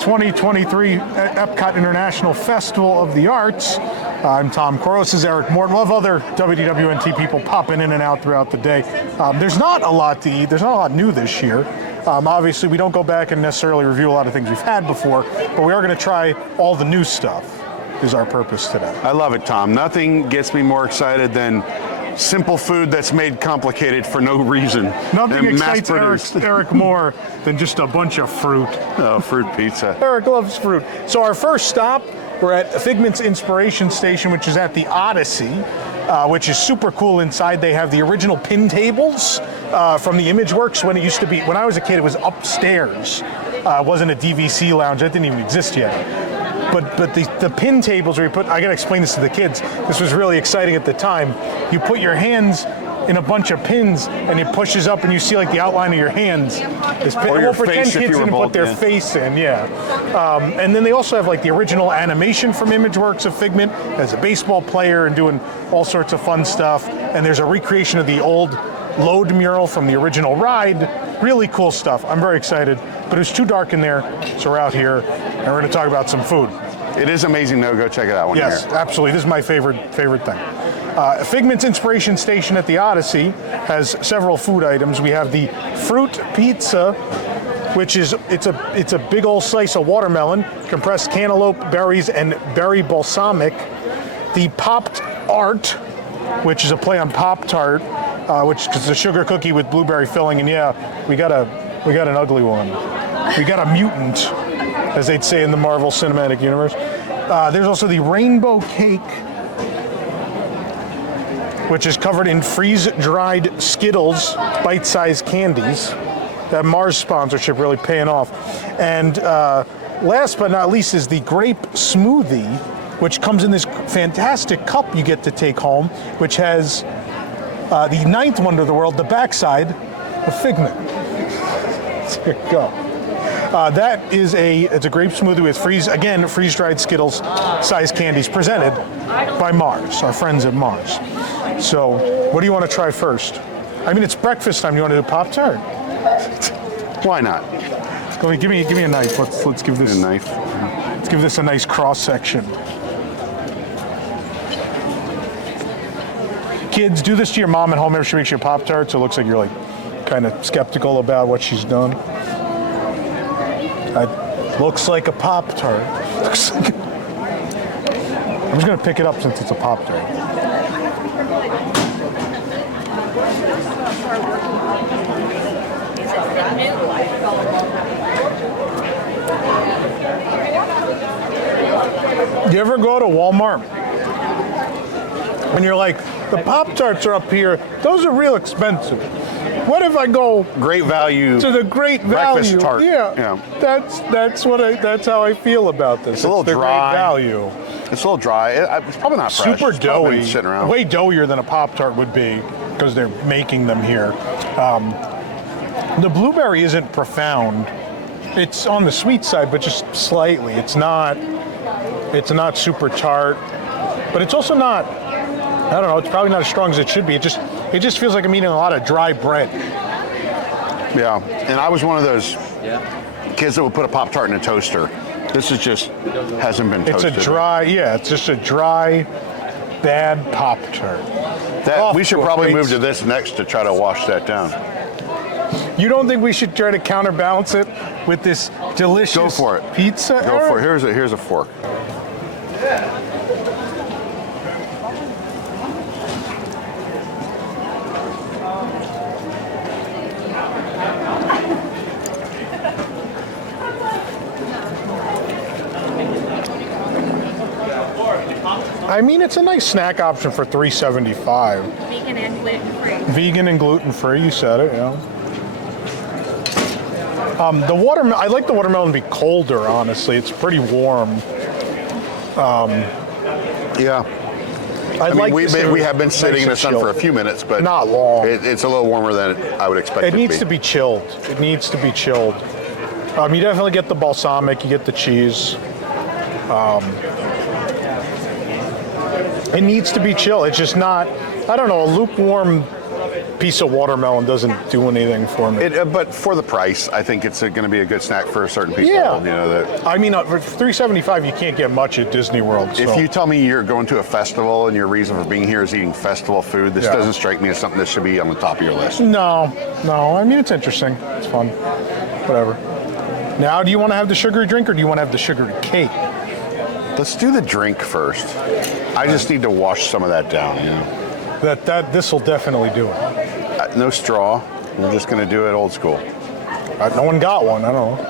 2023 EPCOT International Festival of the Arts. I'm Tom Koros. This is Eric Morton. We'll have other WDWNT people popping in and out throughout the day. There's not a lot to eat. There's not a lot new this year. Obviously, we don't go back and necessarily review a lot of things we've had before, but we are going to try all the new stuff, is our purpose today. I love it, Tom. Nothing gets me more excited than simple food that's made complicated for no reason. Nothing excites Eric more than just a bunch of fruit. Oh, fruit pizza. Eric loves fruit. So our first stop, we're at Figment's Inspiration Station, which is at the Odyssey, which is super cool. Inside they have the original pin tables from the ImageWorks when it used to be. When I was a kid, it was upstairs. It wasn't a DVC lounge. That didn't even exist yet. But the pin tables where you put, I gotta explain this to the kids. This was really exciting at the time. You put your hands in a bunch of pins and it pushes up and you see like the outline of your hands. Or your face if you were didn't put their face in, yeah. And then they also have like the original animation from ImageWorks of Figment as a baseball player and doing all sorts of fun stuff. And there's a recreation of the old load mural from the original ride. Really cool stuff. I'm very excited. But it was too dark in there, so we're out here and we're going to talk about some food. It is amazing, though. Go check it out when yes, you're here. Absolutely. This is my favorite thing. Figment's Inspiration Station at the Odyssey has several food items. We have the fruit pizza, which is it's a big old slice of watermelon, compressed cantaloupe, berries, and berry balsamic. The popped art, which is a play on Pop-Tart, which is a sugar cookie with blueberry filling. And yeah, we got an ugly one. We got a mutant, as they'd say in the Marvel Cinematic Universe. There's also the rainbow cake, which is covered in freeze-dried Skittles, bite-sized candies. That Mars sponsorship really paying off. And last but not least is the grape smoothie, which comes in this fantastic cup you get to take home, which has the ninth wonder of the world, the backside of Figment. There you go. It's a grape smoothie with freeze-dried Skittles sized candies presented by Mars, our friends at Mars. So, what do you want to try first? I mean, it's breakfast time. You want to do Pop-Tart? Why not? Give me a knife. Let's give this a knife. Let's give this a nice cross section. Kids, do this to your mom at home after she makes you a Pop-Tart, so it looks like you're like kind of skeptical about what she's done. Looks like a Pop-Tart. I'm just going to pick it up since it's a Pop-Tart. You ever go to Walmart and you're like, the Pop-Tarts are up here, those are real expensive. What if I go great value to the great value? Tart. Yeah. That's how I feel about this. It's a little dry. Great value. It's a little dry. It's probably not fresh. Super doughy. Sitting around. Way doughier than a Pop-Tart would be because they're making them here. The blueberry isn't profound. It's on the sweet side, but just slightly. It's not super tart, but it's also not. I don't know. It's probably not as strong as it should be. It just feels like I'm eating a lot of dry bread. Yeah, and I was one of those kids that would put a Pop-Tart in a toaster. This is just hasn't been toasted. It's just a dry, bad Pop-Tart. We should probably move to this next to try to wash that down. You don't think we should try to counterbalance it with this delicious Go for it. Pizza? Go for it. Here's a fork. I mean, it's a nice snack option for $3.75. Vegan and gluten-free. Vegan and gluten-free, you said it, yeah. I like the watermelon to be colder, honestly. It's pretty warm. Yeah. We have been sitting in the sun for a few minutes, but not long. It's a little warmer than I would expect it to be. It needs to be chilled. You definitely get the balsamic, you get the cheese. It needs to be chilled. It's just not, I don't know, a lukewarm piece of watermelon doesn't do anything for me. But for the price, I think it's going to be a good snack for certain people. Yeah. You know that. I mean, for $3.75, you can't get much at Disney World. So. If you tell me you're going to a festival and your reason for being here is eating festival food, this doesn't strike me as something that should be on the top of your list. No. I mean, it's interesting. It's fun. Whatever. Now, do you want to have the sugary drink or do you want to have the sugary cake? Let's do the drink first. I just need to wash some of that down. You know. This will definitely do it. No straw. We're just going to do it old school. No one got one. I don't know.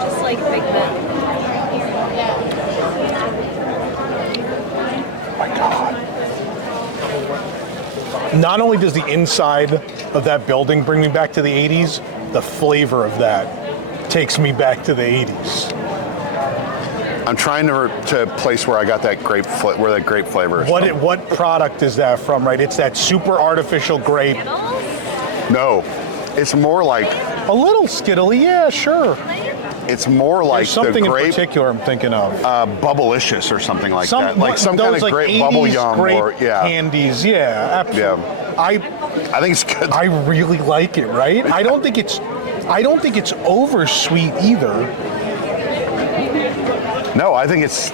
Just like Figment. Oh my God. Not only does the inside of that building bring me back to the 80s, the flavor of that takes me back to the 80s. I'm trying to place where I got that grape where that grape flavor is. What product is that from? Right, it's that super artificial grape. No, it's more like A little skittly, yeah, sure. it's more like There's something the grape in particular I'm thinking of. Bubblicious or something like that, like some kind those, of grape bubble yum grape or candies, yeah, absolutely. Yeah. I think it's good. I really like it, right? I don't think it's over sweet either. No, I think it's.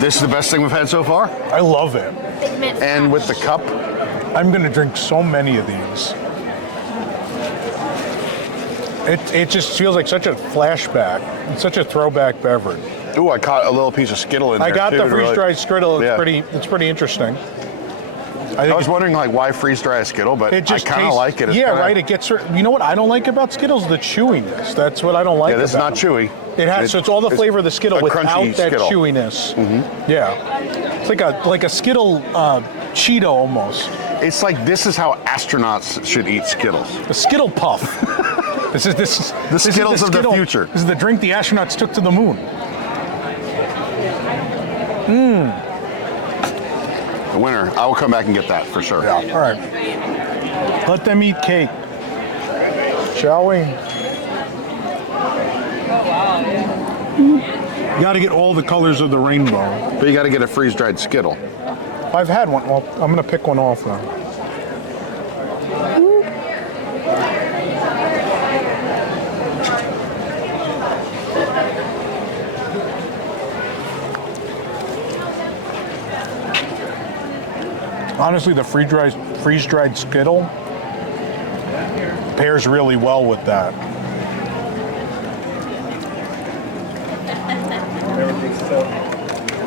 This is the best thing we've had so far. I love it. Figment And with the cup, I'm gonna drink so many of these. It just feels like such a flashback. It's such a throwback beverage. ooh, I caught a little piece of Skittle in there. I got too, the to really- freeze-dried Skittle. Yeah. It's pretty interesting. I was wondering like why freeze dry a Skittle, but It just I kind of tastes, like it. It's yeah, kinda- right. It gets. You know what I don't like about Skittles? The chewiness. That's what I don't like. Yeah, this is about not them. chewy. It has. So it's all the flavor of the Skittle a without crunchy that Skittle. chewiness. Mm-hmm. Yeah, it's like a Skittle Cheeto almost. It's like this is how astronauts should eat Skittles. A Skittle puff. This is The Skittles of the future. This is the drink the astronauts took to the moon. The winner. I will come back and get that for sure. Yeah. All right. Let them eat cake, shall we? You got to get all the colors of the rainbow. But you got to get a freeze dried Skittle. I've had one. Well, I'm gonna pick one off now. Honestly, the freeze-dried Skittle pairs really well with that.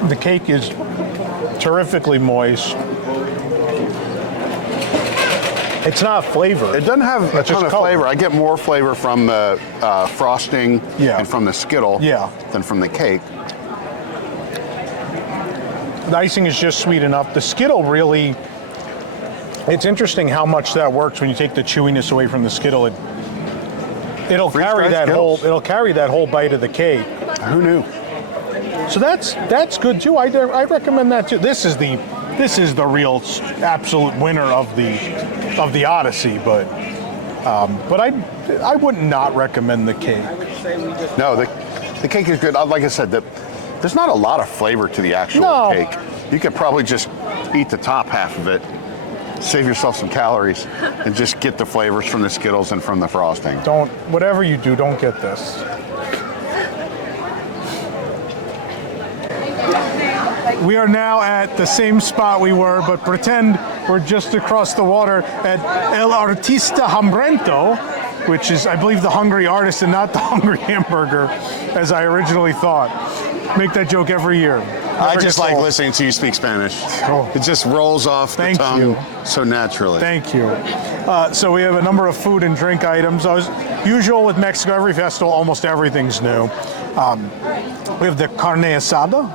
The cake is terrifically moist. It's not flavor. It doesn't have a It's just ton of color. flavor. I get more flavor from the frosting Yeah. and from the Skittle Yeah. than from the cake. The icing is just sweet enough. The Skittle really, it's interesting how much that works when you take the chewiness away from the Skittle. It'll carry Freeze-dried Skittles. carry that whole bite of the cake. Who knew? So that's good too. I recommend that too. This is the real absolute winner of the Odyssey, but I would not recommend the cake. No, the cake is good. Like I said, there's not a lot of flavor to the actual No. cake. You could probably just eat the top half of it, save yourself some calories, and just get the flavors from the Skittles and from the frosting. Whatever you do, don't get this. We are now at the same spot we were, but pretend we're just across the water at El Artista Hambriento, which is, I believe, the hungry artist and not the hungry hamburger, as I originally thought. Make that joke every year. I Never just gets like old. listening to you speak Spanish. Oh. It just rolls off the Thank tongue you. so naturally. Thank you. So we have a number of food and drink items. As usual with Mexico, every festival, almost everything's new. We have the carne asada.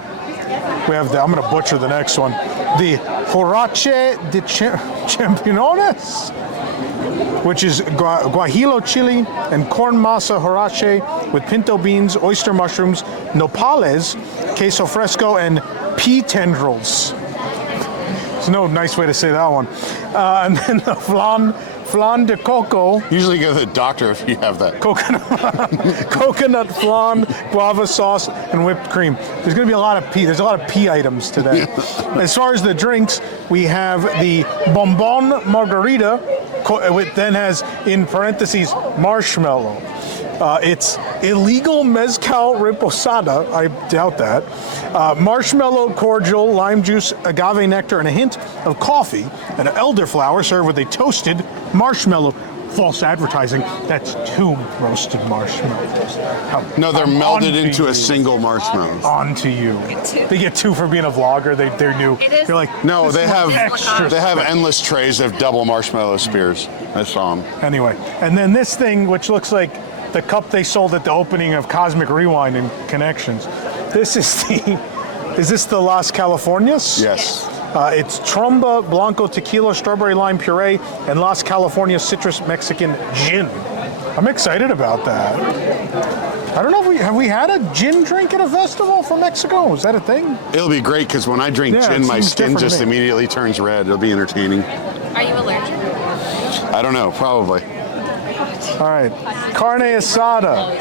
We have I'm going to butcher the next one. The Horache de Champiñones, which is guajillo chili and corn masa horache with pinto beans, oyster mushrooms, nopales, queso fresco, and pea tendrils. There's no nice way to say that one. And then the flan flan de coco, Usually go to the doctor if you have that. coconut flan, guava sauce, and whipped cream. There's going to be a lot of pea. There's a lot of pea items today. As far as the drinks, we have the bonbon margarita, which then has in parentheses marshmallow. It's illegal mezcal reposada. I doubt that. Marshmallow cordial, lime juice, agave nectar, and a hint of coffee and elderflower served with a toasted marshmallow. False advertising. That's 2 roasted marshmallows. No, they're I'm melded onto into you. a single marshmallow. On to you. They get 2 for being a vlogger. They're new. It is- You're like, No, this they is have extra they have special. endless trays of double marshmallow spears. I saw them. Anyway, and then this thing, which looks like the cup they sold at the opening of Cosmic Rewind and Connections. This is is this the Las Californias? Yes. It's Tromba Blanco Tequila, Strawberry Lime Puree, and Las Californias Citrus Mexican Gin. I'm excited about that. I don't know if have we had a gin drink at a festival from Mexico? Is that a thing? It'll be great because when I drink Yeah, gin, it my seems skin different to just me. immediately turns red. It'll be entertaining. Are you allergic? I don't know, probably. All right, carne asada.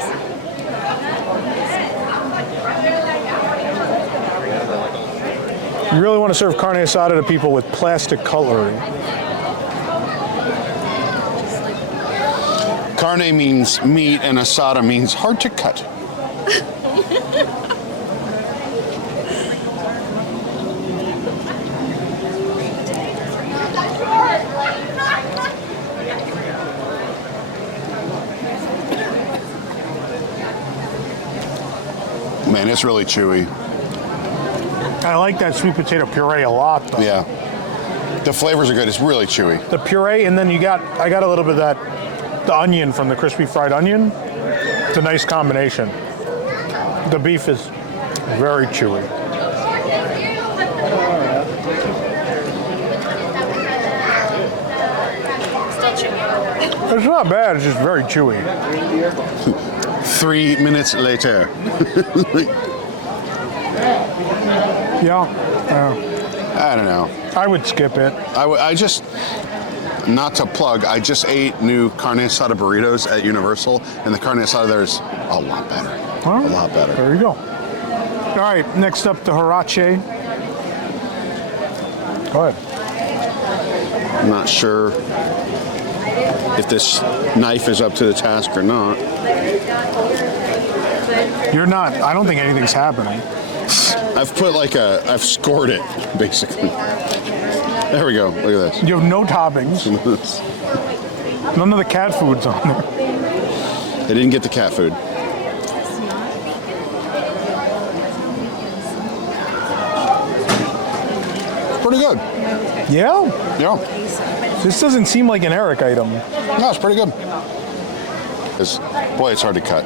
You really want to serve carne asada to people with plastic cutlery. Carne means meat and asada means hard to cut. Man, it's really chewy. I like that sweet potato puree a lot, though. Yeah. The flavors are good. It's really chewy. The puree, and then I got a little bit of that, the onion from the crispy fried onion. It's a nice combination. The beef is very chewy. Still chewy. It's not bad, it's just very chewy. 3 minutes later. Yeah, I don't know. I would skip it. I just, not to plug, I just ate new carne asada burritos at Universal, and the carne asada there is a lot better. Well, A lot better. There you go. All right, next up, the Hirache. Go ahead. I'm not sure if this knife is up to the task or not. You're not, I don't think anything's happening. I've scored it, basically. There we go. Look at this. You have no toppings. None of the cat food's on there. They didn't get the cat food. Pretty good. Yeah? Yeah. This doesn't seem like an Eric item. No, it's pretty good. Boy, it's hard to cut.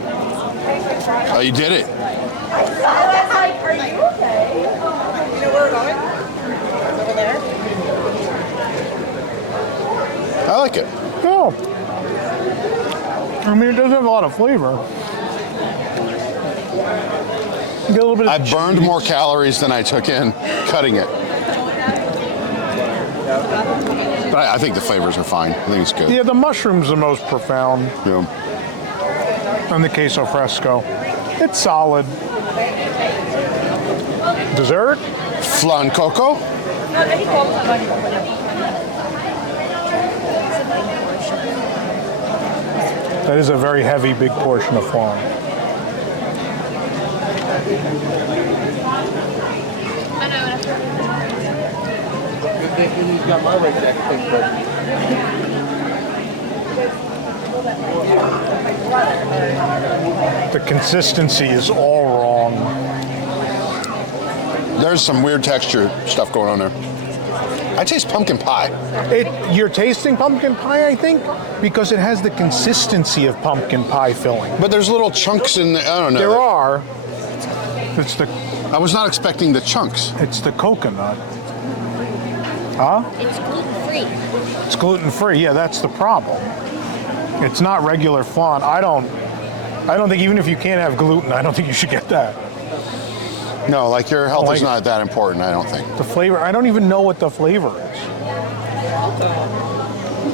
Oh, you did it. Are you okay? You know where we're going? Over there? I like it. Oh. I mean, it does have a lot of flavor. You get a little bit of I burned cheese. more calories than I took in cutting it. But I think the flavors are fine. I think it's good. Yeah, the mushroom's the most profound. Yeah. And the queso fresco. It's solid. Dessert? Flan coco. That is a very heavy, big portion of flan. The consistency is all wrong. There's some weird texture stuff going on there. I taste pumpkin pie. You're tasting pumpkin pie, I think, because it has the consistency of pumpkin pie filling. But there's little chunks in there. I don't know. There are. It's the I was not expecting the chunks. coconut. Huh? It's gluten-free. It's gluten-free. Yeah, that's the problem. It's not regular flan. I don't think, even if you can't have gluten, I don't think you should get that. No, like your health like is it. not that important, I don't think. The flavor, I don't even know what the flavor is.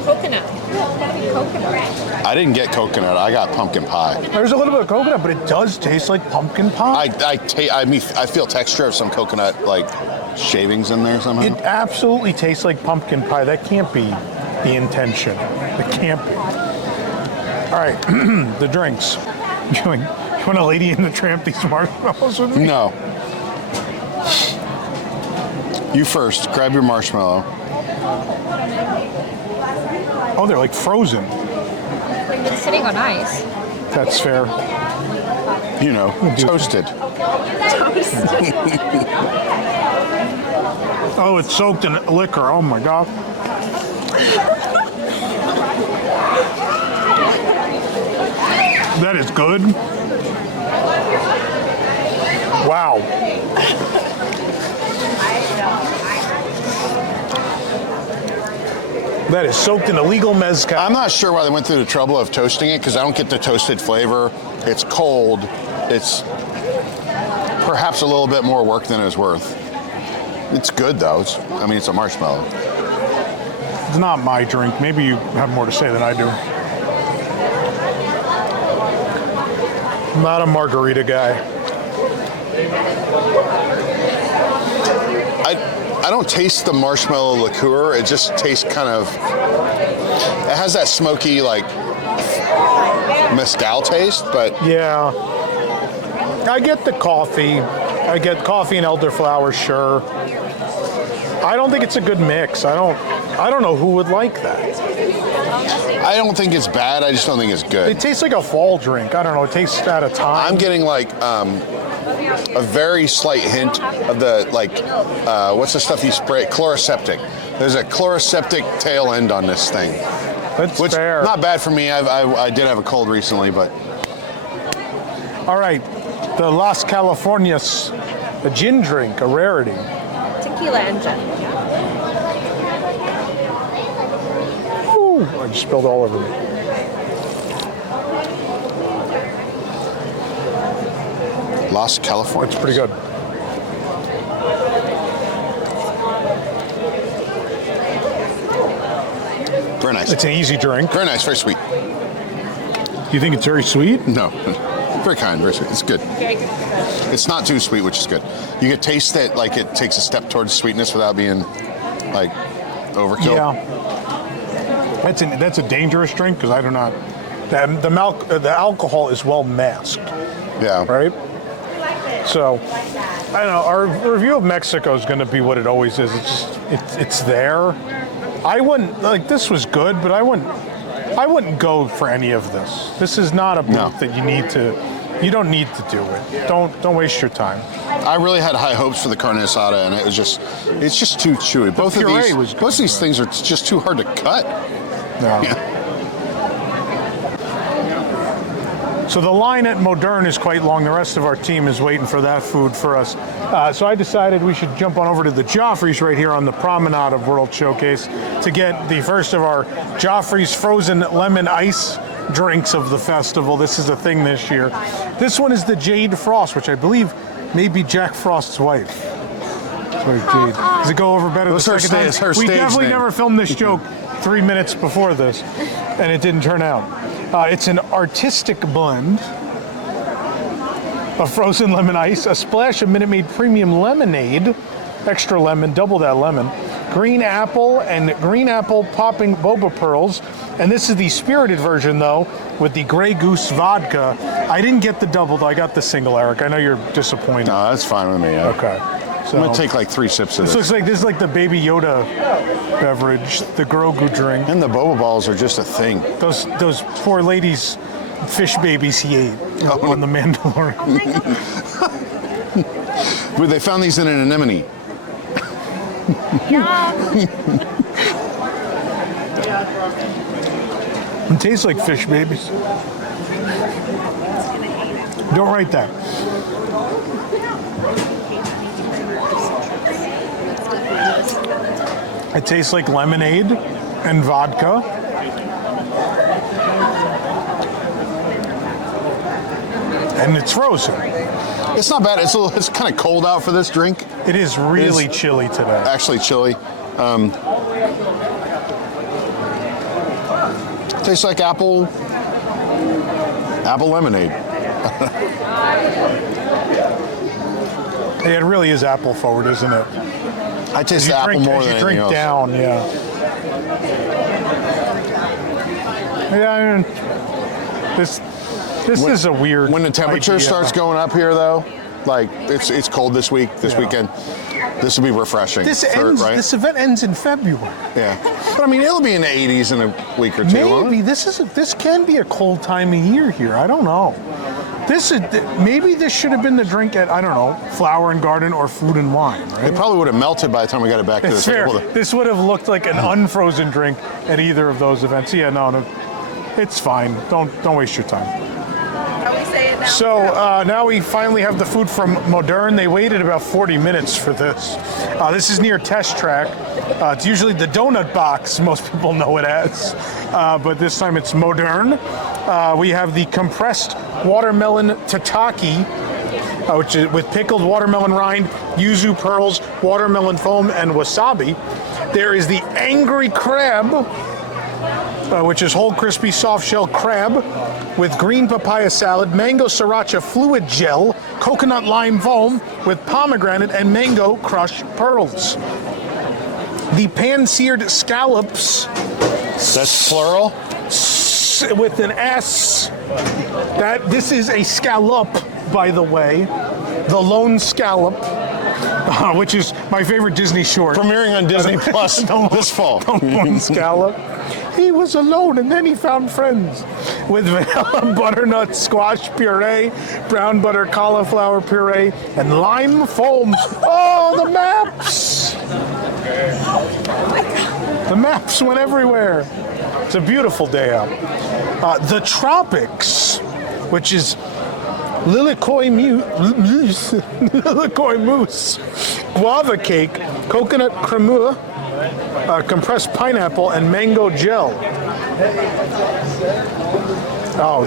Coconut. Coconut. I didn't get coconut. I got pumpkin pie. There's a little bit of coconut, but it does taste like pumpkin pie. I feel texture of some coconut like shavings in there somehow. It absolutely tastes like pumpkin pie. That can't be the intention. It can't be. All right, the drinks. You want a Lady and the Tramp these marshmallows with me? No. You first. Grab your marshmallow. Oh, they're like frozen. They've been sitting on ice. That's fair. You know, toasted. Oh, it's soaked in liquor. Oh my God. That is good. Wow. That is soaked in illegal mezcal. I'm not sure why they went through the trouble of toasting it because I don't get the toasted flavor. It's cold. It's perhaps a little bit more work than it's worth. It's good though. It's a marshmallow. It's not my drink. Maybe you have more to say than I do. I'm not a margarita guy. I don't taste the marshmallow liqueur. It just tastes kind of. It has that smoky like mezcal taste, but Yeah. I get the coffee. I get coffee and elderflower, sure. I don't think it's a good mix. I don't know who would like that. I don't think it's bad. I just don't think it's good. It tastes like a fall drink. I don't know. It tastes out of time. I'm getting like a very slight hint of the what's the stuff you spray? Chloroseptic. There's a chloroseptic tail end on this thing. That's Which fair. not bad for me. I did have a cold recently, but All right. The Las Californias, a gin drink, a rarity. Tequila and gin. Ooh, I just spilled all over me. Las California. It's pretty good. Very nice. It's an easy drink. Very nice. Very sweet. You think it's very sweet? No. Very kind. Very sweet. It's good. Very good. It's not too sweet, which is good. You can taste that like it takes a step towards sweetness without being like overkill. Yeah. That's a dangerous drink because I do not. The alcohol is well masked, Yeah. right? So, I don't know. Our review of Mexico is going to be what it always is. It's there. I wouldn't this was good, but I wouldn't go for any of this. This is not a booth that you need to. You don't need to do it. Don't waste your time. I really had high hopes for the carne asada, and it's just too chewy. Both of these things are just too hard to cut. No. Yeah. So the line at Moderne is quite long. The rest of our team is waiting for that food for us. So I decided we should jump on over to the Joffrey's right here on the promenade of World Showcase to get the first of our Joffrey's frozen lemon ice drinks of the festival. This is a thing this year. This one is the Jade Frost, which I believe may be Jack Frost's wife. Sorry, Jade. Does it go over better the second time? It's her We stage definitely name. never filmed this joke 3 minutes before this, and it didn't turn out. It's an artistic blend of frozen lemon ice, a splash of Minute Maid Premium Lemonade, extra lemon, double that lemon, green apple and green apple popping boba pearls. And this is the spirited version, though, with the Grey Goose vodka. I didn't get the double, though. I got the single, Eric. I know you're disappointed. No, that's fine with me. Yeah. Okay. So I'm gonna take like 3 sips of this this. looks like the Baby Yoda beverage, the Grogu drink. And the boba balls are just a thing. Those poor ladies, fish babies he ate on the Mandalorian. But they found these in an anemone. It tastes like fish babies. Don't write that. It tastes like lemonade and vodka. And it's frozen. It's not bad. It's kind of cold out for this drink. It is really chilly today. Actually chilly. Tastes like apple lemonade. Yeah, it really is apple forward, isn't it? I taste the apple more than anything else. Down, yeah. Yeah, I mean, this is a weird. When the temperature idea. starts going up here, though, like it's cold this weekend. This will be refreshing. This event ends in February. Yeah, but I mean, it'll be in the 80s in a week or two. Maybe this can be a cold time of year here. I don't know. Maybe this should have been the drink at, I don't know, Flower and Garden or Food and Wine, right? It probably would have melted by the time we got it back to the table. This would have looked like an unfrozen drink at either of those events. Yeah, no, it's fine. Don't waste your time. How we say it now? So now we finally have the food from Moderne. They waited about 40 minutes for this. This is near Test Track. It's usually the donut box, most people know it as. But this time it's Moderne. We have the compressed watermelon tataki, which is with pickled watermelon rind, yuzu pearls, watermelon foam, and wasabi. There is the angry crab, which is whole crispy soft shell crab with green papaya salad, mango sriracha fluid gel, coconut lime foam with pomegranate and mango crushed pearls. The pan-seared scallops. That's plural? With an S. This is a scallop, by the way. The Lone Scallop, which is my favorite Disney short. Premiering on Disney Plus this fall. The Lone Scallop. He was alone and then he found friends. With vanilla butternut squash puree, brown butter cauliflower puree, and lime foam. Oh, the maps! The maps went everywhere. It's a beautiful day out. The Tropics, which is lilikoi mousse, guava cake, coconut cremeur, compressed pineapple, and mango gel. Oh,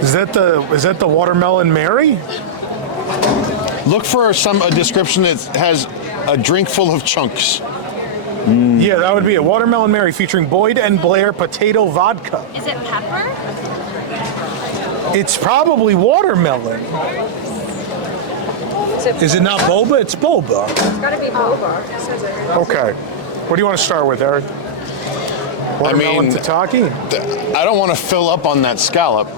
is that the watermelon Mary? Look for a description that has a drink full of chunks. Yeah, that would be a Watermelon Mary featuring Boyd and Blair potato vodka. Is it pepper? It's probably watermelon. Is it not boba? It's boba. It's gotta be boba. Okay. What do you want to start with, Eric? Watermelon tataki? I don't want to fill up on that scallop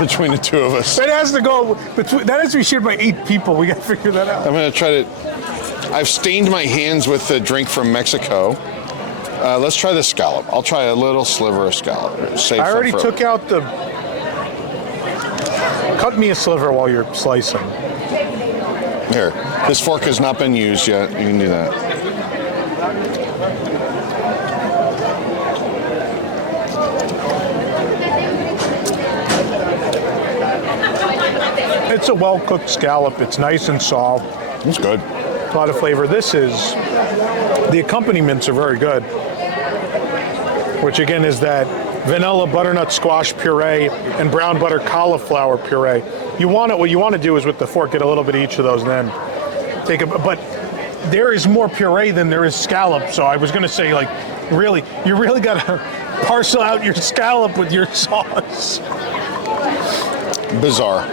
between the two of us. That has to go between. That has to be shared by 8 people. We got to figure that out. I'm going to try to. I've stained my hands with the drink from Mexico. Let's try the scallop. I'll try a little sliver of scallop. I already took out the. Cut me a sliver while you're slicing. Here, this fork has not been used yet. You can do that. It's a well-cooked scallop. It's nice and soft. It's good. A lot of flavor. The accompaniments are very good, which again is that vanilla butternut squash puree and brown butter cauliflower puree. What you want to do is with the fork get a little bit of each of those and then take but there is more puree than there is scallop, so I was going to say, like, really, you really got to parcel out your scallop with your sauce. Bizarre.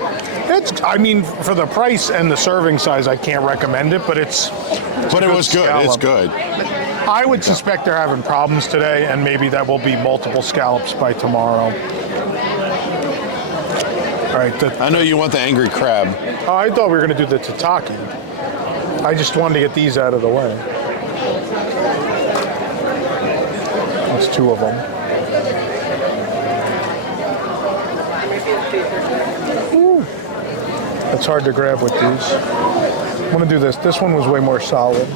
I mean, for the price and the serving size, I can't recommend it, but it was good. Scallop. It's good. I would suspect they're having problems today, and maybe that will be multiple scallops by tomorrow. All right. I know you want the angry crab. Oh, I thought we were going to do the tataki. I just wanted to get these out of the way. That's 2 of them. Ooh. It's hard to grab with these. I'm going to do this. This one was way more solid.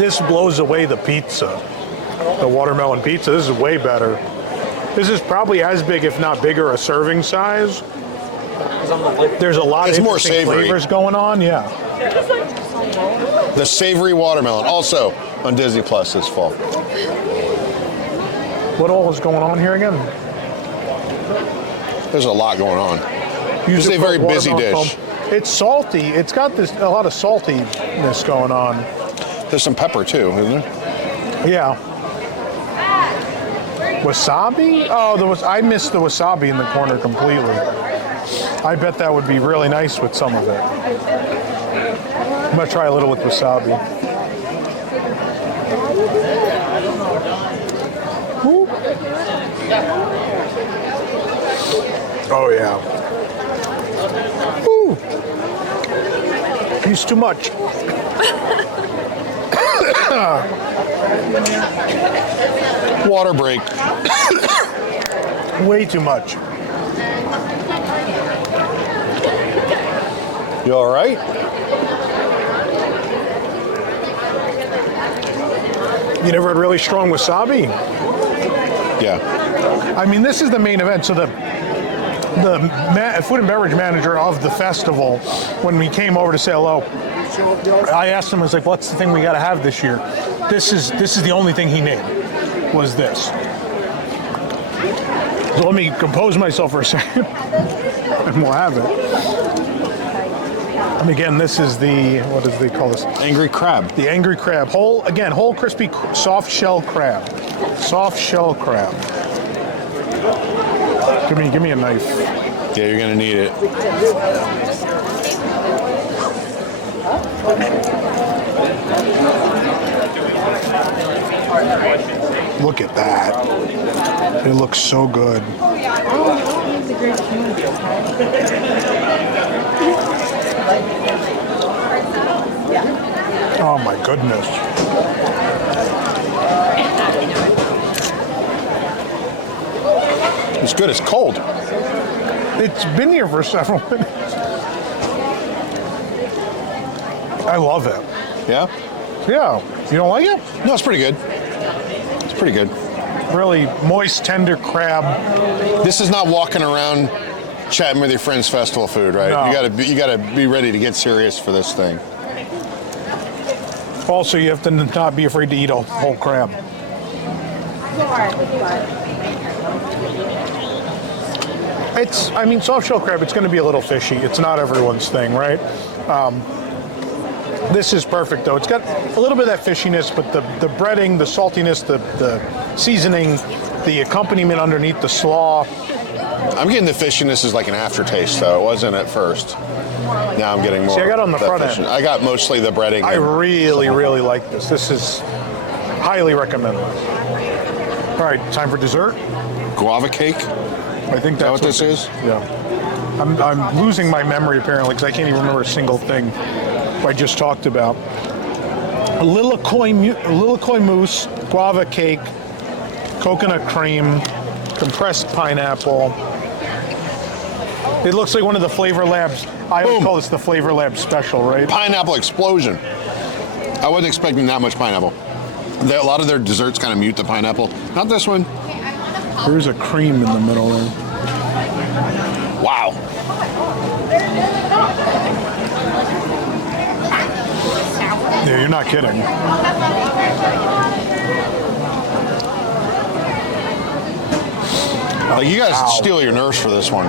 This blows away the pizza. The watermelon pizza. This is way better. This is probably as big, if not bigger, a serving size. There's a lot of interesting flavors going on. Yeah. The savory watermelon, also on Disney Plus this fall. What all is going on here again? There's a lot going on. This is a very busy dish. It's salty. It's got a lot of saltiness going on. There's some pepper too, isn't there? Yeah. Wasabi? Oh, I missed the wasabi in the corner completely. I bet that would be really nice with some of it. I'm gonna try a little with wasabi. Ooh. Oh yeah. Ooh. He's too much. Water break. Way too much. You all right? You never had really strong wasabi? Yeah. I mean, this is the main event. So the food and beverage manager of the festival, when we came over to say hello, I asked him, I was like, what's the thing we got to have this year? This is the only thing he named, was this. So let me compose myself for a second, and we'll have it. And again, this is the, what do they call this? Angry crab. The angry crab. Whole crispy, soft shell crab. Soft shell crab. Give me a knife. Yeah, you're gonna need it. Look at that. It looks so good. Oh my goodness. It's good. It's cold. It's been here for several minutes. I love it. Yeah? Yeah. You don't like it? No, it's pretty good. It's pretty good. Really moist, tender crab. This is not walking around chatting with your friends festival food, right? No. You gotta be ready to get serious for this thing. Also, you have to not be afraid to eat a whole crab. Soft shell crab, it's going to be a little fishy. It's not everyone's thing, right? This is perfect, though. It's got a little bit of that fishiness, but the breading, the saltiness, the seasoning, the accompaniment underneath the slaw. I'm getting the fishiness as like an aftertaste, though. It wasn't at first. Now I'm getting more. See, I got on the front end. I got mostly the breading. I really, really like this. This is highly recommended. All right, time for dessert. Guava cake. I think that's what this is? Yeah. I'm losing my memory apparently because I can't even remember a single thing I just talked about. Lilikoi mousse, guava cake, coconut cream, compressed pineapple. It looks like one of the Flavor Labs. I would call this the Flavor Lab special, right? Pineapple explosion. I wasn't expecting that much pineapple. A lot of their desserts kind of mute the pineapple. Not this one. There's a cream in the middle there. Wow. Yeah, you're not kidding. Like, you guys steal your nerves for this one.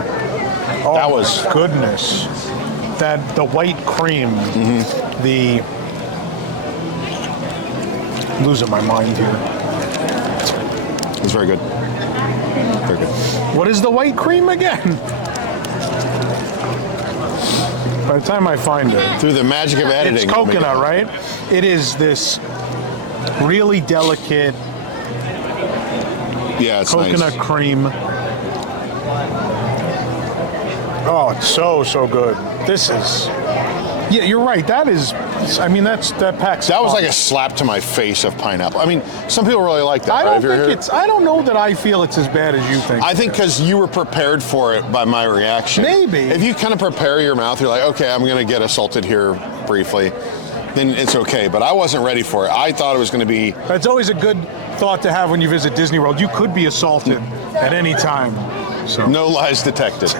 Oh, that was goodness. The white cream, losing my mind here. It's very good. Very good. What is the white cream again? By the time I find it. Through the magic of editing. It's coconut, right? It is this really delicate coconut cream. Oh, it's so good. This is... Yeah, you're right. That packs... That was like a slap to my face of pineapple. I mean, some people really like that. I don't know that I feel it's as bad as you think. I think because you were prepared for it by my reaction. Maybe. If you kind of prepare your mouth, you're like, okay, I'm going to get assaulted here briefly, then it's okay. But I wasn't ready for it. I thought it was going to be... That's always a good thought to have when you visit Disney World. You could be assaulted at any time. So. No lies detected.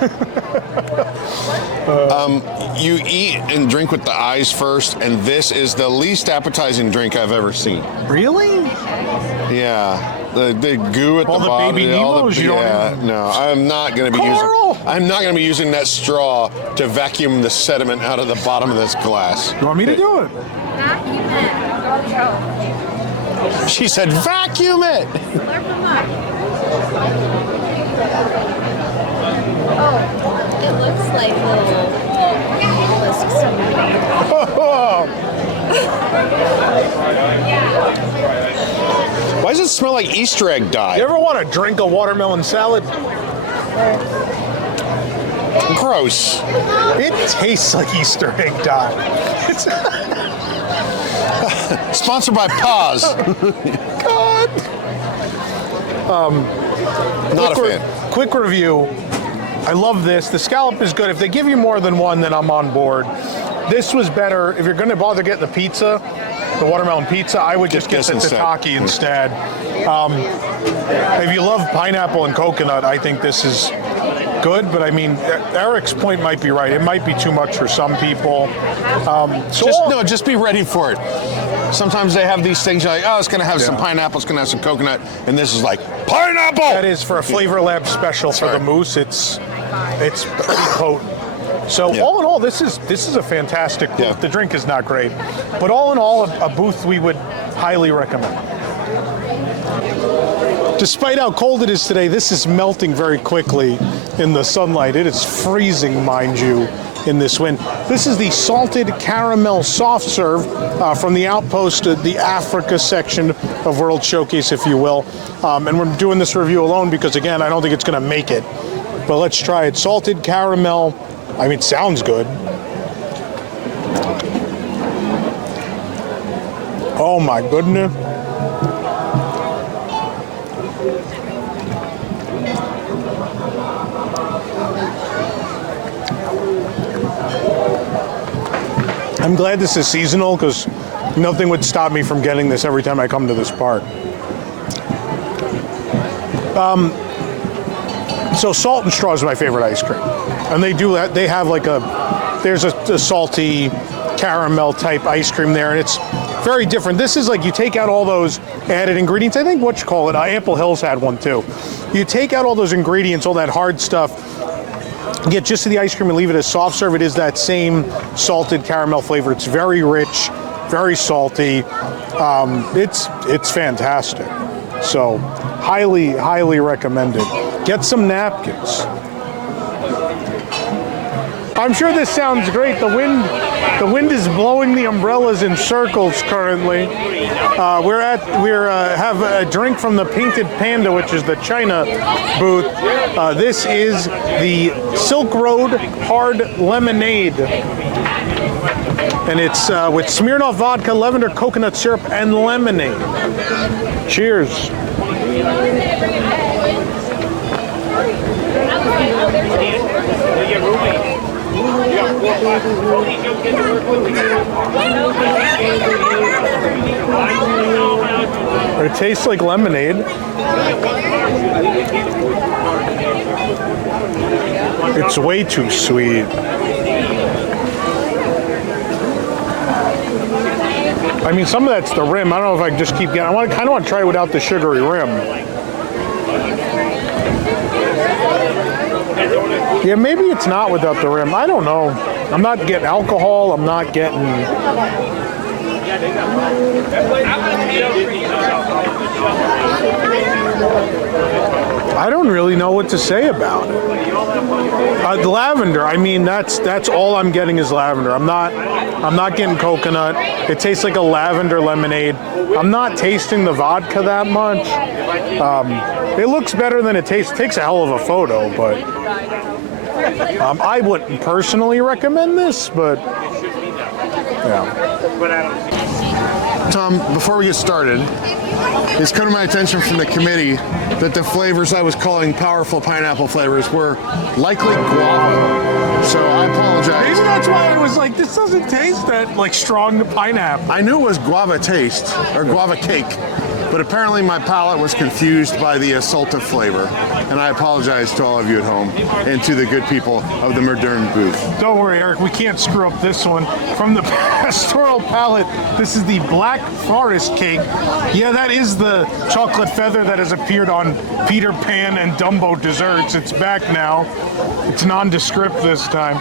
You eat and drink with the eyes first, and this is the least appetizing drink I've ever seen. Really? Yeah. The goo at All the the bottom. baby Nemos you don't even... No, I'm not going to be using that straw to vacuum the sediment out of the bottom of this glass. You want me to do it? She said, vacuum it! Oh, it looks like little mollusks. Why does it smell like Easter egg dye? You ever want to drink a watermelon salad? Gross. It tastes like Easter egg dye. It's Sponsored by Paws. God. Not a fan. Quick review. I love this. The scallop is good. If they give you more than one, then I'm on board. This was better. If you're going to bother getting the pizza, the watermelon pizza, I would just get the tataki instead. If you love pineapple and coconut, I think this is good. But I mean, Eric's point might be right. It might be too much for some people. Just be ready for it. Sometimes they have these things you're like, oh, it's going to have some pineapple, it's going to have some coconut, and this is like, pineapple! That is for a Flavor Lab special for the mousse. It's pretty potent. So all in all, this is a fantastic booth. The drink is not great, but all in all, a booth we would highly recommend. Despite how cold it is today, this is melting very quickly in the sunlight. It is freezing, mind you, in this wind. This is the salted caramel soft serve from the Outpost, the Africa section of World Showcase, if you will. And we're doing this review alone because, again, I don't think it's going to make it. But let's try it. Salted caramel. I mean, it sounds good. Oh my goodness. I'm glad this is seasonal because nothing would stop me from getting this every time I come to this park. So Salt and Straw is my favorite ice cream. And they do that. They have like there's a salty caramel type ice cream there, and it's very different. This is like you take out all those added ingredients. I think Ample Hills had one too. You take out all those ingredients, all that hard stuff, get just to the ice cream and leave it as soft serve. It is that same salted caramel flavor. It's very rich, very salty. It's fantastic. So highly, highly recommended. Get some napkins. I'm sure this sounds great. The wind is blowing the umbrellas in circles currently. We have a drink from the Painted Panda, which is the China booth. This is the Silk Road Hard Lemonade. And it's with Smirnoff vodka, lavender coconut syrup, and lemonade. Cheers. It tastes like lemonade. It's way too sweet. I mean, some of that's the rim. I don't know if I can just keep getting. I kind of want to try it without the sugary rim. Yeah, maybe it's not without the rim. I don't know. I'm not getting alcohol. I'm not getting... I don't really know what to say about it. The lavender, I mean, that's all I'm getting is lavender. I'm not getting coconut. It tastes like a lavender lemonade. I'm not tasting the vodka that much. It looks better than it tastes. It takes a hell of a photo, but I wouldn't personally recommend this, but yeah. Tom, before we get started, it's come to my attention from the committee that the flavors I was calling powerful pineapple flavors were likely guava. So I apologize. Maybe that's why I was like, this doesn't taste that like strong pineapple. I knew it was guava taste, or guava cake, but apparently my palate was confused by the assaultive flavor. And I apologize to all of you at home and to the good people of the Moderne booth. Don't worry, Eric, we can't screw up this one. From the Pastoral Palate, this is the Black Forest cake. Yeah, that is the chocolate feather that has appeared on Peter Pan and Dumbo desserts. It's back now. It's nondescript this time.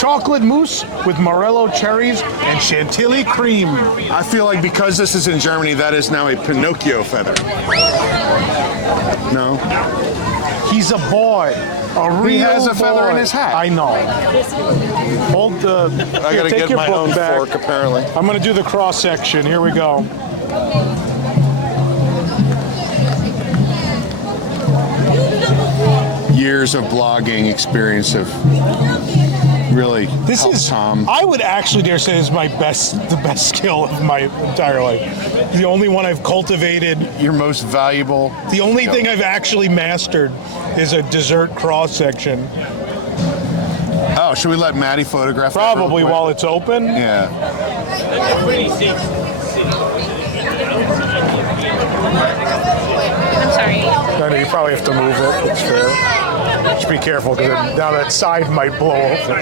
Chocolate mousse with Morello cherries and chantilly cream. I feel like because this is in Germany, that is now a Pinocchio feather. No? He's a boy. A real He has a feather boy. in his hat. I know. Hold the. I gotta take get your my book own back. fork, apparently. I'm gonna do the cross section. Here we go. Years of blogging experience have really This helped is. Tom. I would actually dare say this is the best skill of my entire life. The only one I've cultivated. Your most valuable. The only skill. thing I've actually mastered is a dessert cross section. Oh, should we let Maddie photograph that Probably real quick? while it's open. Yeah. I'm sorry. I know you probably have to move it. It's fair. Just be careful because now that side might blow over.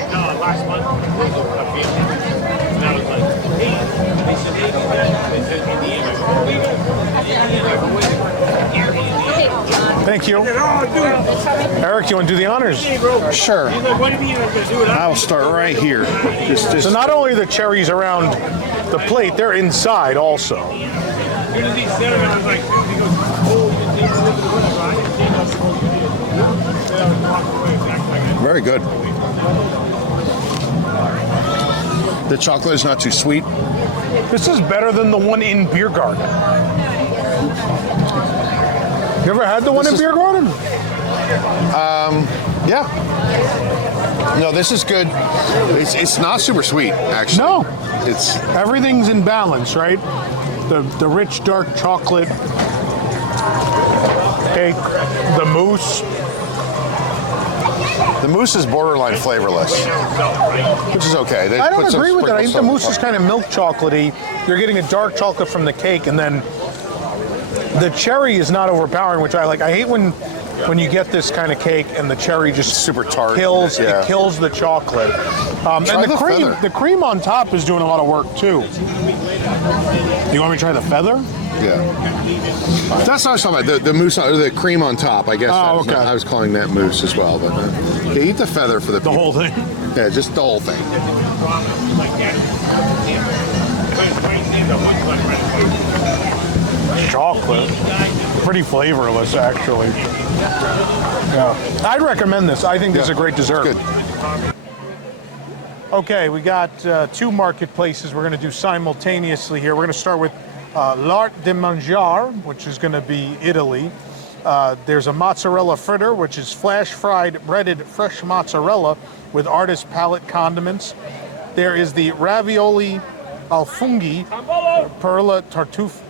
Thank you. Eric, you want to do the honors? Sure. I'll start right here. Just So not only are the cherries around the plate, they're inside also. very good. The chocolate is not too sweet. This is better than the one in Beer Garden. You ever had the one in Beer Garden? Yeah. No, this is good. It's not super sweet, actually. No. It's Everything's in balance, right? The rich dark chocolate cake, the mousse. the mousse is borderline flavorless, which is okay. They I don't put some agree with that. I think the sprinkles mousse is kind of milk chocolatey. You're getting a dark chocolate from the cake, and then the cherry is not overpowering, which I like. I hate when you get this kind of cake and the cherry just super tart. kills Yeah. it kills the chocolate. And Try the the cream feather. the cream on top is doing a lot of work too. You want me to try the feather? Yeah. That's not what I was talking about. The mousse, or the cream on top, I guess. Oh, okay. I was calling that mousse as well. But yeah, eat the feather for the The whole thing. Yeah, just the whole thing. Chocolate. Pretty flavorless, actually. Yeah. I'd recommend this. I think this is a great dessert. Good. Okay, we got two marketplaces we're going to do simultaneously here. We're going to start with L'Art de Mangiare, which is going to be Italy. There's a mozzarella fritter, which is flash-fried breaded fresh mozzarella with artist palate condiments. There is the ravioli al funghi perla tartuffe.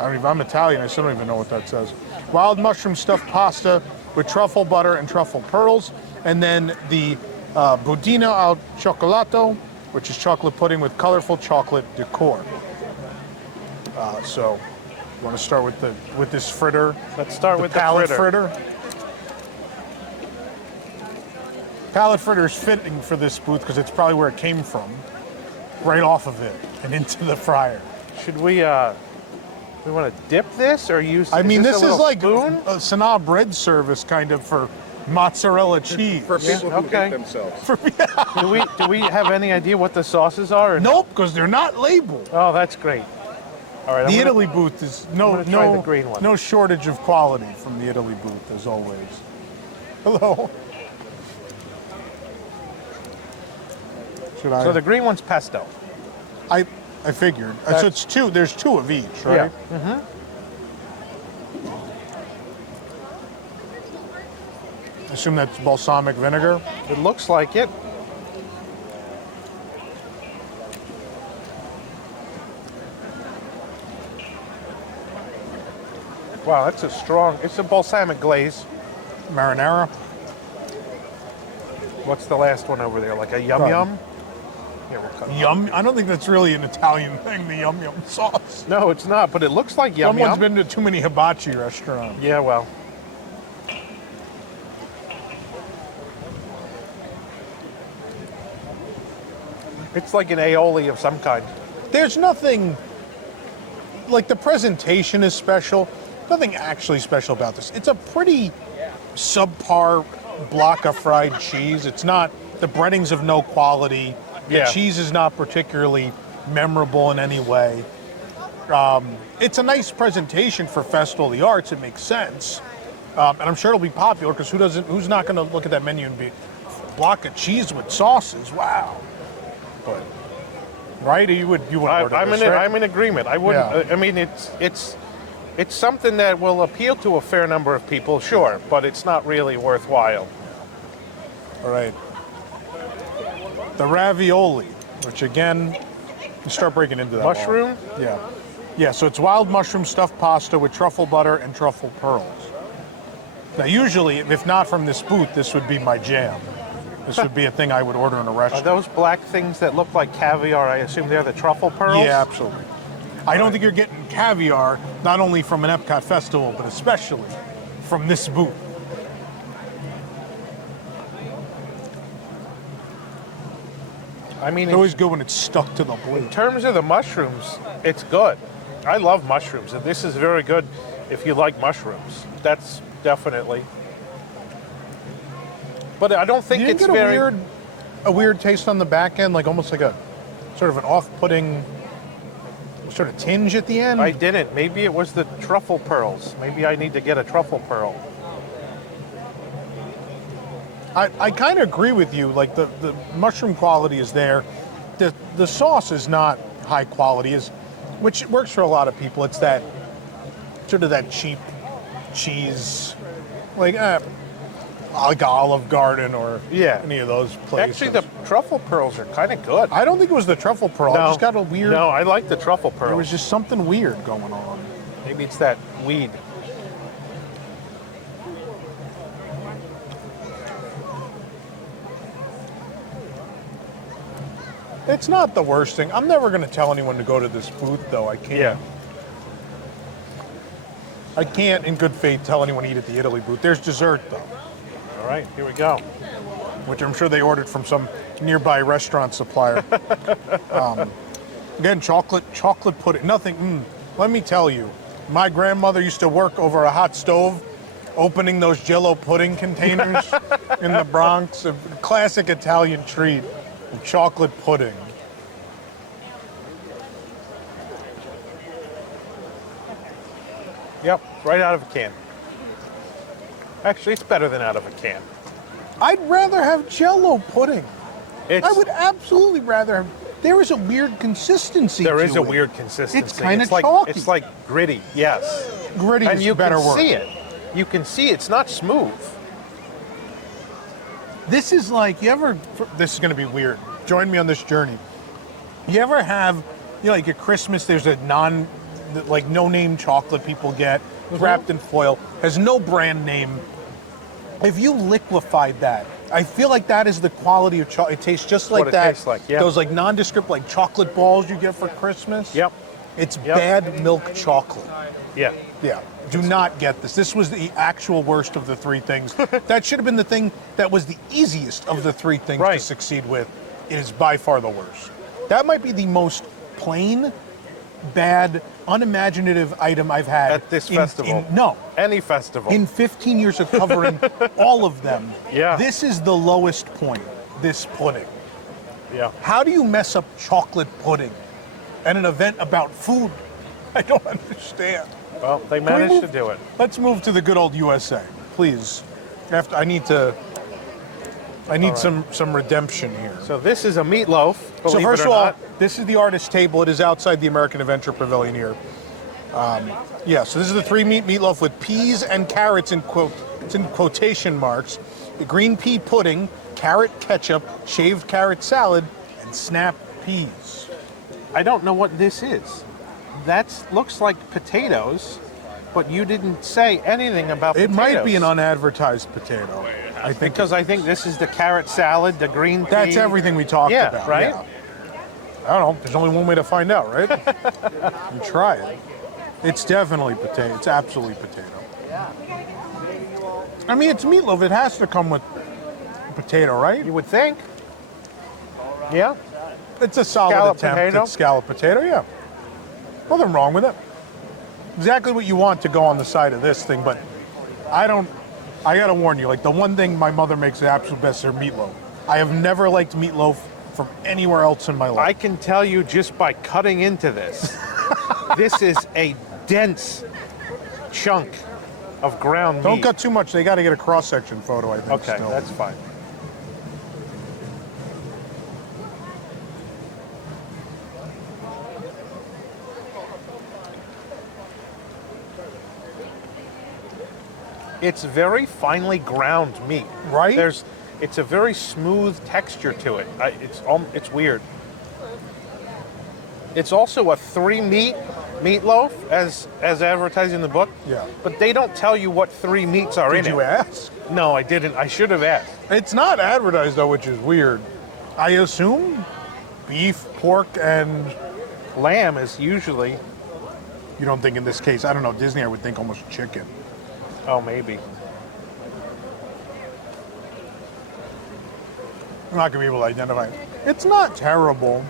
I'm Italian, I still don't even know what that says. Wild mushroom stuffed pasta with truffle butter and truffle pearls. And then the budino al cioccolato, which is chocolate pudding with colorful chocolate decor. So, you want to start with this fritter? Let's start with the palate fritter. Palate fritter is fitting for this booth because it's probably where it came from, right off of it and into the fryer. Should we want to dip this or use? I mean, this a is little like spoon? a Sanaa bread service kind of for mozzarella cheese. For people who okay. hate themselves. Do we have any idea what the sauces are? Or Nope, because they're not labeled. Oh, that's great. All right. The Italy booth is I'm gonna try the green one. no shortage of quality from the Italy booth as always. Hello. Should I? So the green one's pesto. I figured. So That's- it's two. There's two of each, right? Yeah. Mm-hmm. I assume that's balsamic vinegar. It looks like it. Wow, that's a strong. It's a balsamic glaze. Marinara. What's the last one over there? Like a yum yum? Here, we'll cut it. Yum. I don't think that's really an Italian thing, the yum yum sauce. No, it's not, but it looks like yum Someone's yum. been to too many hibachi restaurants. Yeah, well. It's like an aioli of some kind. There's nothing, like the presentation is special. Nothing actually special about this. It's a pretty subpar block of fried cheese. It's not, the breading's of no quality. The Yeah. cheese is not particularly memorable in any way. It's a nice presentation for Festival of the Arts. It makes sense. And I'm sure it'll be popular because who's not going to look at that menu and be, block of cheese with sauces? Wow. But, right? You would order I'm this, in. right? I'm in agreement. I wouldn't. Yeah. I mean, it's something that will appeal to a fair number of people, sure, but it's not really worthwhile. All right. The ravioli, which again, you start breaking into that. Mushroom? Wall. Yeah. Yeah, so it's wild mushroom stuffed pasta with truffle butter and truffle pearls. Now, usually, if not from this booth, this would be my jam. This would be a thing I would order in a Are restaurant. those black things that look like caviar? I assume they're the truffle pearls? Yeah, absolutely. I don't think you're getting caviar, not only from an EPCOT festival, but especially from this booth. I mean, It's always good when it's stuck to the in plate. terms of the mushrooms, it's good. I love mushrooms, and this is very good if you like mushrooms. That's definitely. But I don't think You didn't it's get very. a weird taste on the back end, like almost like a sort of an off-putting sort of tinge at the end? I didn't. Maybe it was the truffle pearls. Maybe I need to get a truffle pearl. I kind of agree with you. Like the mushroom quality is there. The sauce is not high quality, which works for a lot of people. It's that sort of that cheap cheese, like Olive Garden or Yeah. any of those places. Actually, the truffle pearls are kind of good. I don't think it was the truffle pearl. I just got a weird. No, I like the truffle pearls. There was just something weird going on. Maybe it's that weed. It's not the worst thing. I'm never going to tell anyone to go to this booth, though. I can't. Yeah. I can't, in good faith, tell anyone to eat at the Italy booth. There's dessert, though, All right, here we go. which I'm sure they ordered from some nearby restaurant supplier. Again, chocolate pudding. Nothing. Let me tell you, my grandmother used to work over a hot stove, opening those Jell-O pudding containers in the Bronx. A classic Italian treat. Chocolate pudding. Yep, right out of a can. Actually, it's better than out of a can. I'd rather have Jell-O pudding. It's, I would absolutely rather have. There is a weird consistency. There to is a it. weird consistency. It's kind of like, chalky. It's like gritty, yes. Gritty And is you a better can word. see it. You can see it's not smooth. This is like, this is going to be weird. Join me on this journey. You ever have, like at Christmas, there's a no-name chocolate people get, wrapped in foil, has no brand name. If you liquefied that, I feel like that is the quality of chocolate. It tastes just like what it that. tastes like, yeah. Those like nondescript like chocolate balls you get for Christmas. Yep. It's Yep. bad milk chocolate. Yeah. Yeah. Do not get this. This was the actual worst of the three things. That should have been the thing that was the easiest of the three things to Right. succeed with. It is by far the worst. That might be the most plain, bad, unimaginative item I've had At this festival. No. Any festival. In 15 years of covering all of them, Yeah. this is the lowest point, this pudding. yeah. How do you mess up chocolate pudding at an event about food? I don't understand. Well, they Can we managed to move- do it. Let's move to the good old USA, please. I need some redemption here. So this is a meatloaf. So believe first it of or all, not. this is the artist table. It is outside the American Adventure Pavilion here. So this is the three-meat meatloaf with peas and carrots it's in quotation marks. The green pea pudding, carrot ketchup, shaved carrot salad, and snap peas. I don't know what this is. That looks like potatoes, but you didn't say anything about It potatoes. might be an unadvertised potato. I think because I think this is the carrot salad, the green pea. that's everything we talked Yeah, about. right? Yeah. I don't know. There's only one way to find out, right? You try it. It's definitely potato. It's absolutely potato. I mean, it's meatloaf. It has to come with potato, right? You would think. Yeah. It's a solid Scallop attempt potato? at scallop potato, yeah. Nothing wrong with it. Exactly what you want to go on the side of this thing, but I gotta warn you, like the one thing my mother makes the absolute best is her meatloaf. I have never liked meatloaf from anywhere else in my life. I can tell you just by cutting into this, this is a dense chunk of ground meat. Don't cut too much. They got to get a cross-section photo, I think. Okay, still. that's fine. It's very finely ground meat. Right? It's a very smooth texture to it. It's weird. It's also a 3-meat meatloaf, as advertised in the book. Yeah. But they don't tell you what 3 meats are in Did it. you ask? No, I didn't. I should have asked. It's not advertised, though, which is weird. I assume beef, pork, and Lamb is usually. you don't think in this case, I don't know, Disney, I would think almost chicken. Oh, maybe. I'm not going to be able to identify it. It's not terrible.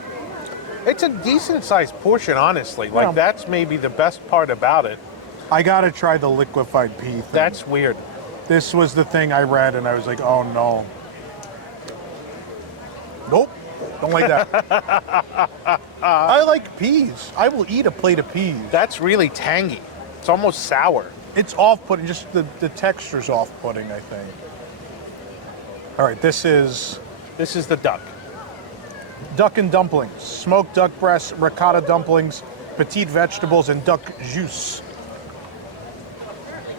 It's a decent sized portion, honestly. Yeah. Like, that's maybe the best part about it. I got to try the liquefied pea thing. That's weird. This was the thing I read, and I was like, oh, no. Nope. Don't like that. I like peas. I will eat a plate of peas. That's really tangy. It's almost sour. It's off-putting. Just the texture's off-putting, I think. All right, this is This is the duck. duck and dumplings. Smoked duck breast, ricotta dumplings, petite vegetables, and duck jus.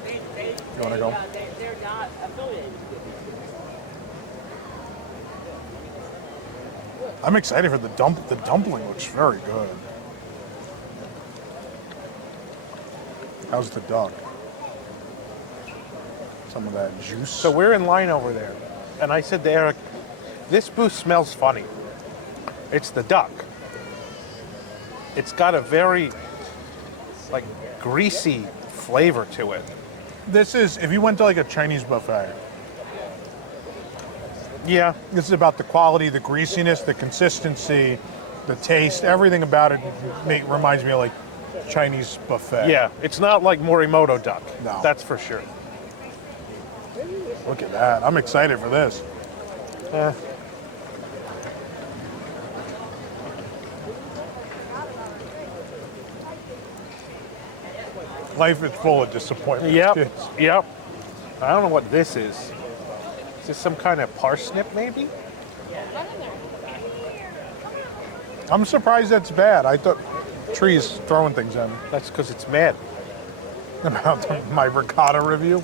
You want to go? They're not affiliated. I'm excited for the The dumpling looks very good. How's the duck? Some of that juice. So we're in line over there. And I said to Eric, this booth smells funny. It's the duck. It's got a very, like, greasy flavor to it. This is, if you went to like a Chinese buffet, Yeah. this is about the quality, the greasiness, the consistency, the taste, everything about it reminds me of like Chinese buffet. Yeah. It's not like Morimoto duck. No. That's for sure. Look at that. I'm excited for this. Life is full of disappointments. Yep. kids. Yep. I don't know what this is. Is this some kind of parsnip, maybe? I'm surprised that's bad. I thought trees throwing things at me. That's because it's mad. About my ricotta review.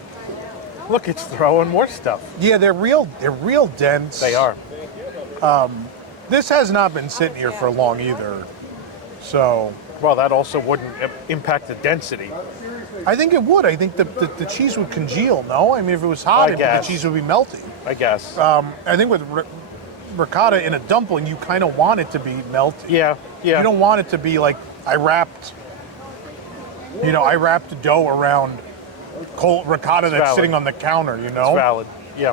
Look, it's throwing more stuff. Yeah, they're real dense. They are. This has not been sitting here for long either. So Well, that also wouldn't impact the density. I think it would. I think the cheese would congeal, no? I mean, if it was hot, I the guess. cheese would be melting. I guess. I think with ricotta in a dumpling, you kind of want it to be melty. Yeah. You don't want it to be like, I wrapped dough around cold ricotta that's valid. sitting on the counter, you It's know? valid. Yeah.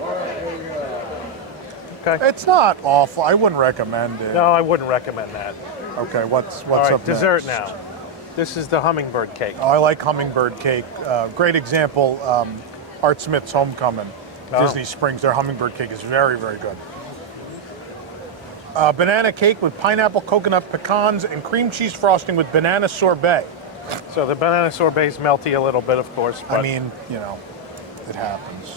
Okay. It's not awful. I wouldn't recommend it. No, I wouldn't recommend that. Okay, what's All right, up dessert next? now. This is the hummingbird cake. Oh, I like hummingbird cake. Great example, Art Smith's Homecoming, Oh. Disney Springs. Their hummingbird cake is very, very good. Banana cake with pineapple, coconut, pecans, and cream cheese frosting with banana sorbet. So the banana sorbet is melty a little bit, of course. But I mean, it happens.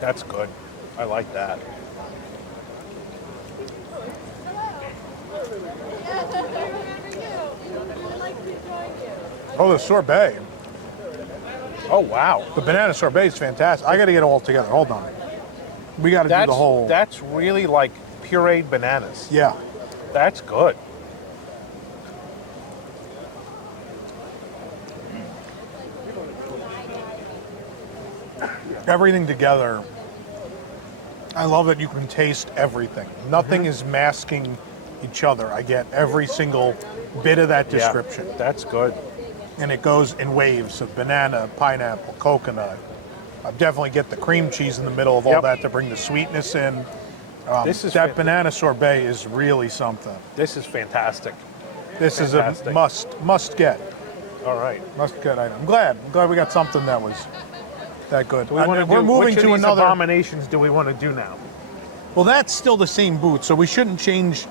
that's good. I like that. Oh, the sorbet. Oh, wow. The banana sorbet is fantastic. I got to get it all together. Hold on. We got to do the whole. That's really like pureed bananas. Yeah. That's good. everything together. I love that you can taste everything. Nothing is masking each other. I get every single bit of that description. Yeah, that's good. And it goes in waves of banana, pineapple, coconut. I definitely get the cream cheese in the middle of all that to bring the sweetness in. That banana sorbet is really something. This is fantastic. This is a must get. All right. Must get item. I'm glad we got something that was that good. We're moving to which of these another. abominations do we want to do now? Well, that's still the same booth, so we shouldn't change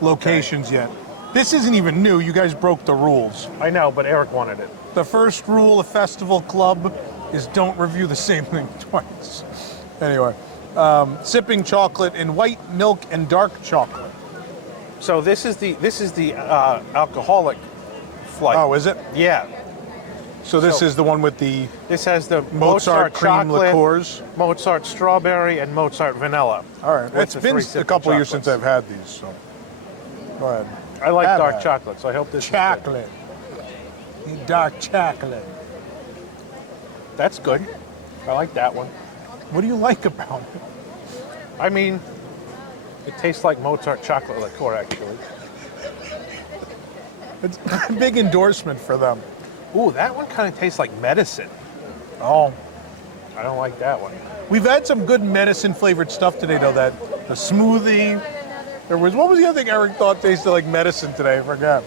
locations yet. This isn't even new. You guys broke the rules. I know, but Eric wanted it. The first rule of Festival Club is don't review the same thing twice. Anyway, sipping chocolate in white milk and dark chocolate. So this is the alcoholic flight. Oh, is it? Yeah. So this is the one with the This has the Mozart cream chocolate, liqueurs. Mozart strawberry, and Mozart vanilla. All right, with it's the been three a sipping couple years since chocolates. I've had these. So go ahead. I like Have dark that. chocolate, so I hope this is Chocolate. Dark chocolate. good. That's good. I like that one. What do you like about it? I mean, it tastes like Mozart chocolate liqueur, actually. It's a big endorsement for them. Ooh, that one kind of tastes like medicine. Oh, I don't like that one. we've had some good medicine flavored stuff today, though. That the smoothie. What was the other thing Eric thought tasted like medicine today? I forgot.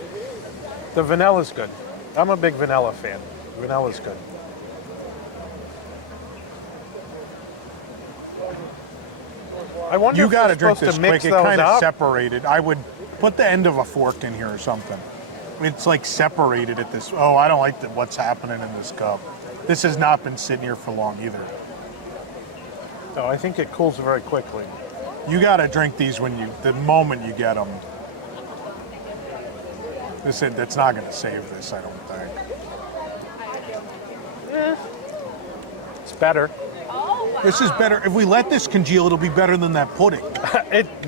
The vanilla's good. I'm a big vanilla fan. Vanilla's good. I wonder You if got we're to drink supposed this to mix quick. It those kind of up. separated. I would put the end of a fork in here or something. It's like separated at this. Oh, I don't like what's happening in this cup. This has not been sitting here for long either. No, I think it cools very quickly. You got to drink these the moment you get them. That's not going to save this, I don't think. It's better. This is better. If we let this congeal, it'll be better than that pudding.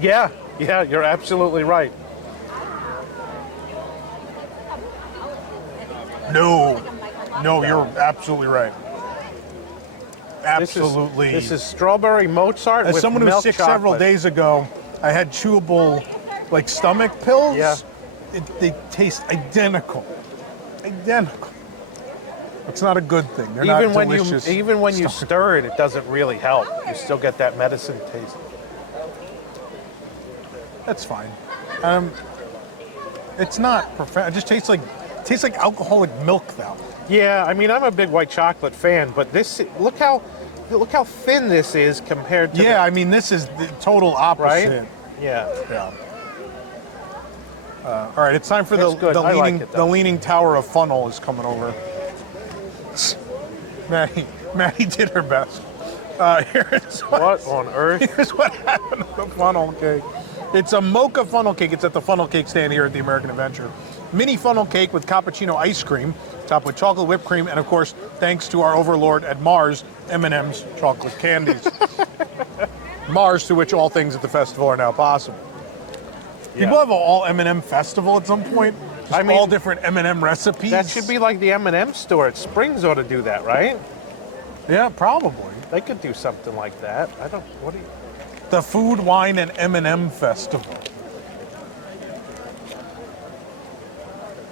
Yeah, you're absolutely right. No, you're absolutely right. Absolutely. This is strawberry Mozart As with someone who was milk sick chocolate. several days ago, I had chewable, like stomach pills. Yeah. They taste identical. Identical. It's not a good thing. They're not delicious. Even when you stir it, it doesn't really help. You still get that medicine taste. That's fine. It's not perfect. It just tastes like alcoholic milk, though. Yeah, I mean, I'm a big white chocolate fan, but this look how thin this is compared to Yeah, I mean, this is the total opposite. right? Yeah. Yeah. All right, it's time for It's good. I like it, the though. leaning tower of funnel is coming over. Maddie did her best. Here's What on earth? Here's what happened to the funnel cake. It's a mocha funnel cake. It's at the funnel cake stand here at the American Adventure. Mini funnel cake with cappuccino ice cream, topped with chocolate whipped cream, and of course, thanks to our overlord at Mars, M&M's chocolate candies. Mars, to which all things at the festival are now possible. People have an all M&M festival at some point. Just all different M&M recipes. That should be like the M&M store at Springs ought to do that, right? Yeah, probably. They could do something like that. The Food, Wine, and M&M Festival.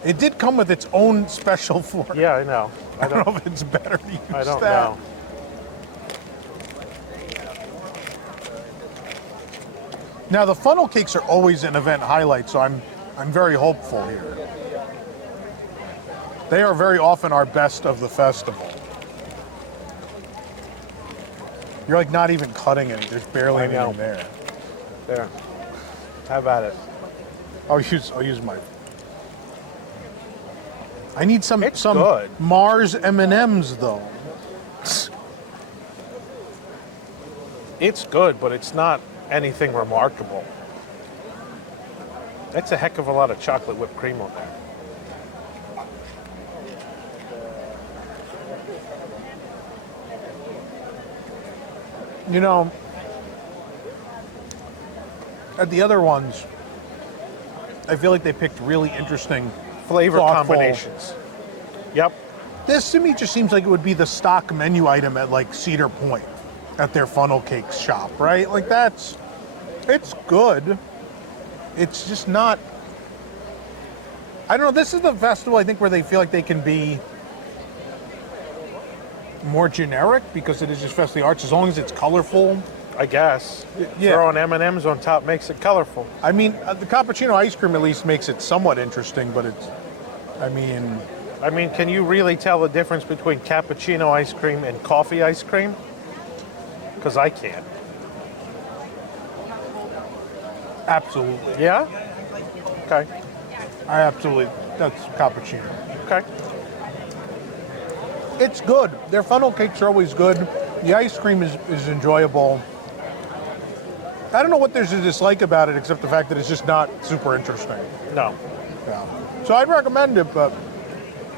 It did come with its own special fork. Yeah, I know. I don't know if it's better to use I don't that. know. Now the funnel cakes are always an event highlight, so I'm very hopeful here. They are very often our best of the festival. You're like not even cutting any. There's barely I know. anything there. There. How about it? I'll use my. I need some good. Mars M&Ms though. It's good, but it's not anything remarkable. That's a heck of a lot of chocolate whipped cream on there. You know, at the other ones, I feel like they picked really interesting Flavor thoughtful- combinations. Yep. This to me just seems like it would be the stock menu item at like Cedar Point. at their funnel cake shop, right? Like it's good. It's just not, I don't know, this is the festival I think where they feel like they can be more generic because it is just Fest of the Arts, as long as it's colorful. I guess. Yeah. Throwing M&Ms on top makes it colorful. I mean, the cappuccino ice cream at least makes it somewhat interesting, but I mean, can you really tell the difference between cappuccino ice cream and coffee ice cream? Because I can't. absolutely. Yeah? Okay. That's cappuccino. Okay. It's good. Their funnel cakes are always good. The ice cream is enjoyable. I don't know what there's to dislike about it except the fact that it's just not super interesting. No. Yeah. So I'd recommend it, but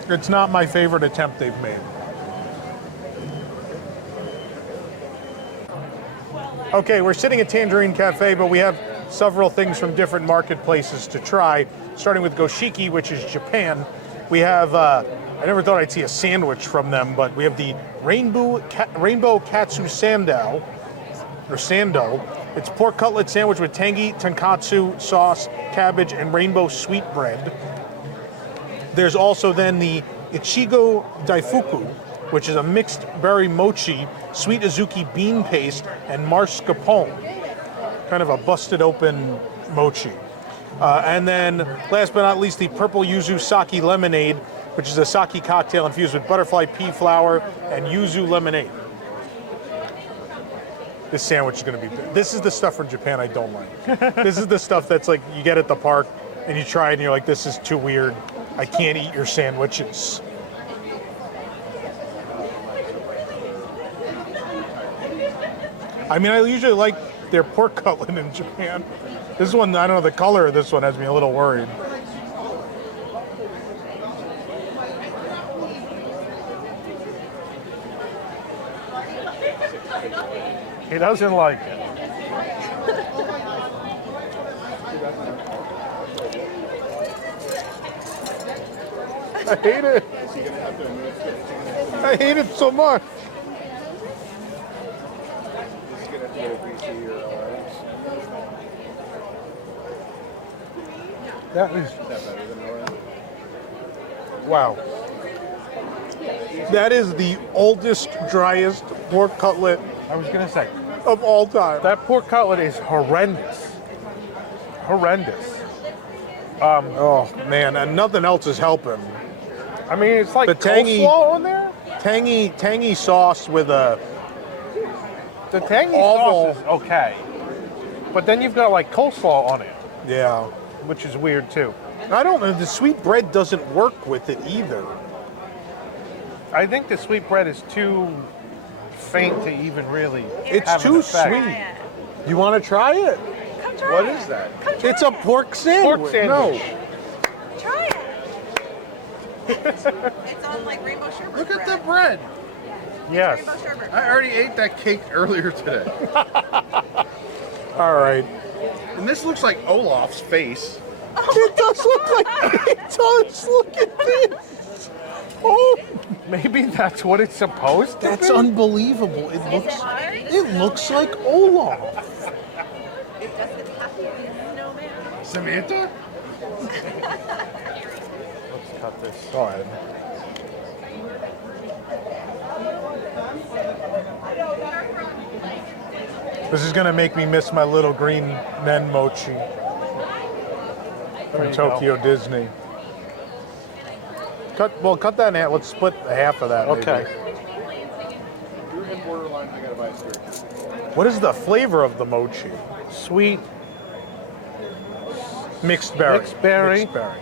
it's not my favorite attempt they've made. Okay, we're sitting at Tangierine Cafe, but we have several things from different marketplaces to try, starting with Goshiki, which is Japan. We have, I never thought I'd see a sandwich from them, but we have the Rainbow Katsu Sando. It's pork cutlet sandwich with tangy tonkatsu sauce, cabbage, and rainbow sweetbread. There's also then the Ichigo Daifuku, which is a mixed berry mochi, sweet azuki bean paste, and mascarpone. Kind of a busted open mochi. And then, last but not least, the purple yuzu sake lemonade, which is a sake cocktail infused with butterfly pea flower and yuzu lemonade. This sandwich is going to be... This is the stuff from Japan I don't like. This is the stuff that's like, you get at the park, and you try it, and you're like, this is too weird. I can't eat your sandwiches. I mean, I usually like their pork cutlet in Japan. This one, I don't know, the color of this one has me a little worried. He doesn't like it. I hate it. I hate it so much. That is... Wow. That is the oldest, driest pork cutlet I was going to say, of all time. that pork cutlet is horrendous. Horrendous. Oh, man, and nothing else is helping. I mean, it's like The tangy- coleslaw on there? Tangy sauce with a... The tangy Awful. sauce is okay. But then you've got like coleslaw on it, Yeah. which is weird too. I don't know, the sweet bread doesn't work with it either. I think the sweet bread is too faint to even really It's have an too effect. sweet. You want to try it? Come try What it. is that? Come try It's a it. pork sandwich. Pork sandwich. No. Try it. It's on like rainbow sherbet. Look at the bread. bread. Yes. Rainbow sherbet. I already ate that cake earlier today. All right. And this looks like Olaf's face. It does look like it does. Look at this. Oh, Maybe that's what it's supposed to that's be. unbelievable. It looks like Olaf. It doesn't have to be a snowman. Samantha? Let's cut this. Go ahead. This is gonna make me miss my little green men mochi There from you Tokyo Disney. Cut that in half. Let's split half of that. go. maybe. Okay. You're in borderline, I gotta buy a skirt. What is the flavor of the mochi? Sweet. Mixed berry. Mixed berry. Mixed berry.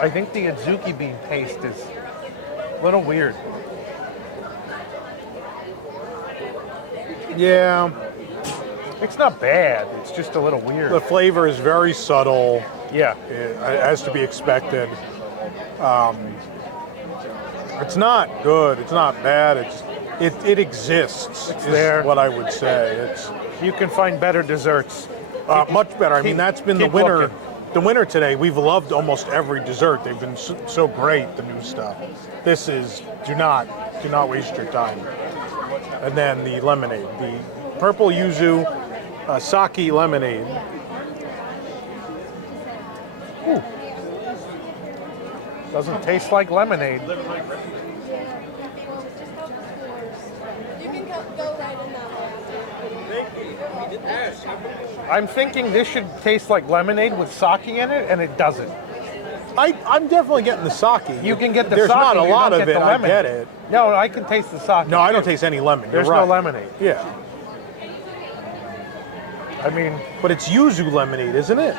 I think the azuki bean paste is a little weird. Yeah, It's not bad. It's just a little weird. the flavor is very subtle, Yeah. as to be expected. It's not good. It's not bad. It exists. It's there. what I would say. It's You can find better desserts. much better. I mean, that's been the keep winner. looking. The winner today. We've loved almost every dessert. They've been so great. The new stuff. This is do not waste your time. And then the lemonade, the purple yuzu sake lemonade. Ooh. Doesn't taste like lemonade. You can go right in that way. I'm thinking this should taste like lemonade with sake in it, and it doesn't. I'm definitely getting the sake. You can get the There's sake. not a you lot don't of get it. the I lemonade. get it. No, I can taste the sake. No, I don't taste any lemon. There's You're right. no lemonade. Yeah, I mean, but it's yuzu lemonade, isn't it?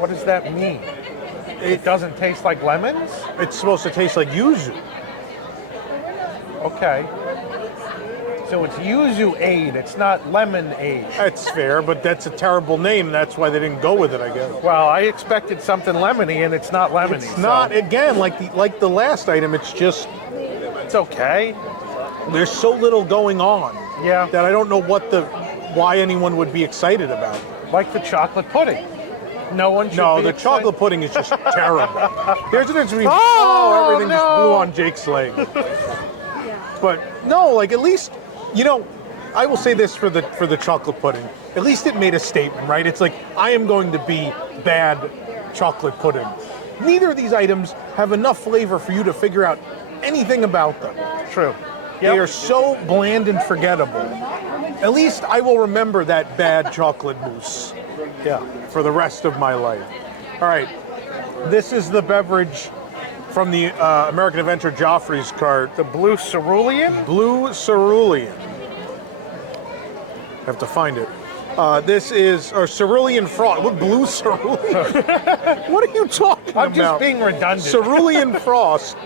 what does that mean? It doesn't taste like lemons? It's supposed to taste like yuzu. Okay. So it's yuzu aid. It's not lemon aid. That's fair, but that's a terrible name. That's why they didn't go with it, I guess. Well, I expected something lemony, and it's not lemony. It's not, again, like the last item. It's just It's okay. there's so little going on. Yeah. That I don't know why anyone would be excited about it. Like the chocolate pudding. No one should No, be the excited. chocolate pudding is just terrible. There's an interesting. Oh, everything just no. blew on Jake's leg. But no, like at least, I will say this for the chocolate pudding. At least it made a statement, right? It's like I am going to be bad chocolate pudding. Neither of these items have enough flavor for you to figure out anything about them. True. They are so bland and forgettable. At least I will remember that bad chocolate mousse. Yeah. For the rest of my life. All right, this is the beverage from the American adventure Joffrey's cart. The blue cerulean? Blue Cerulean. I have to find it. This is Cerulean Frost. What blue Cerulean? What are you talking about? I'm just being redundant. Cerulean Frost.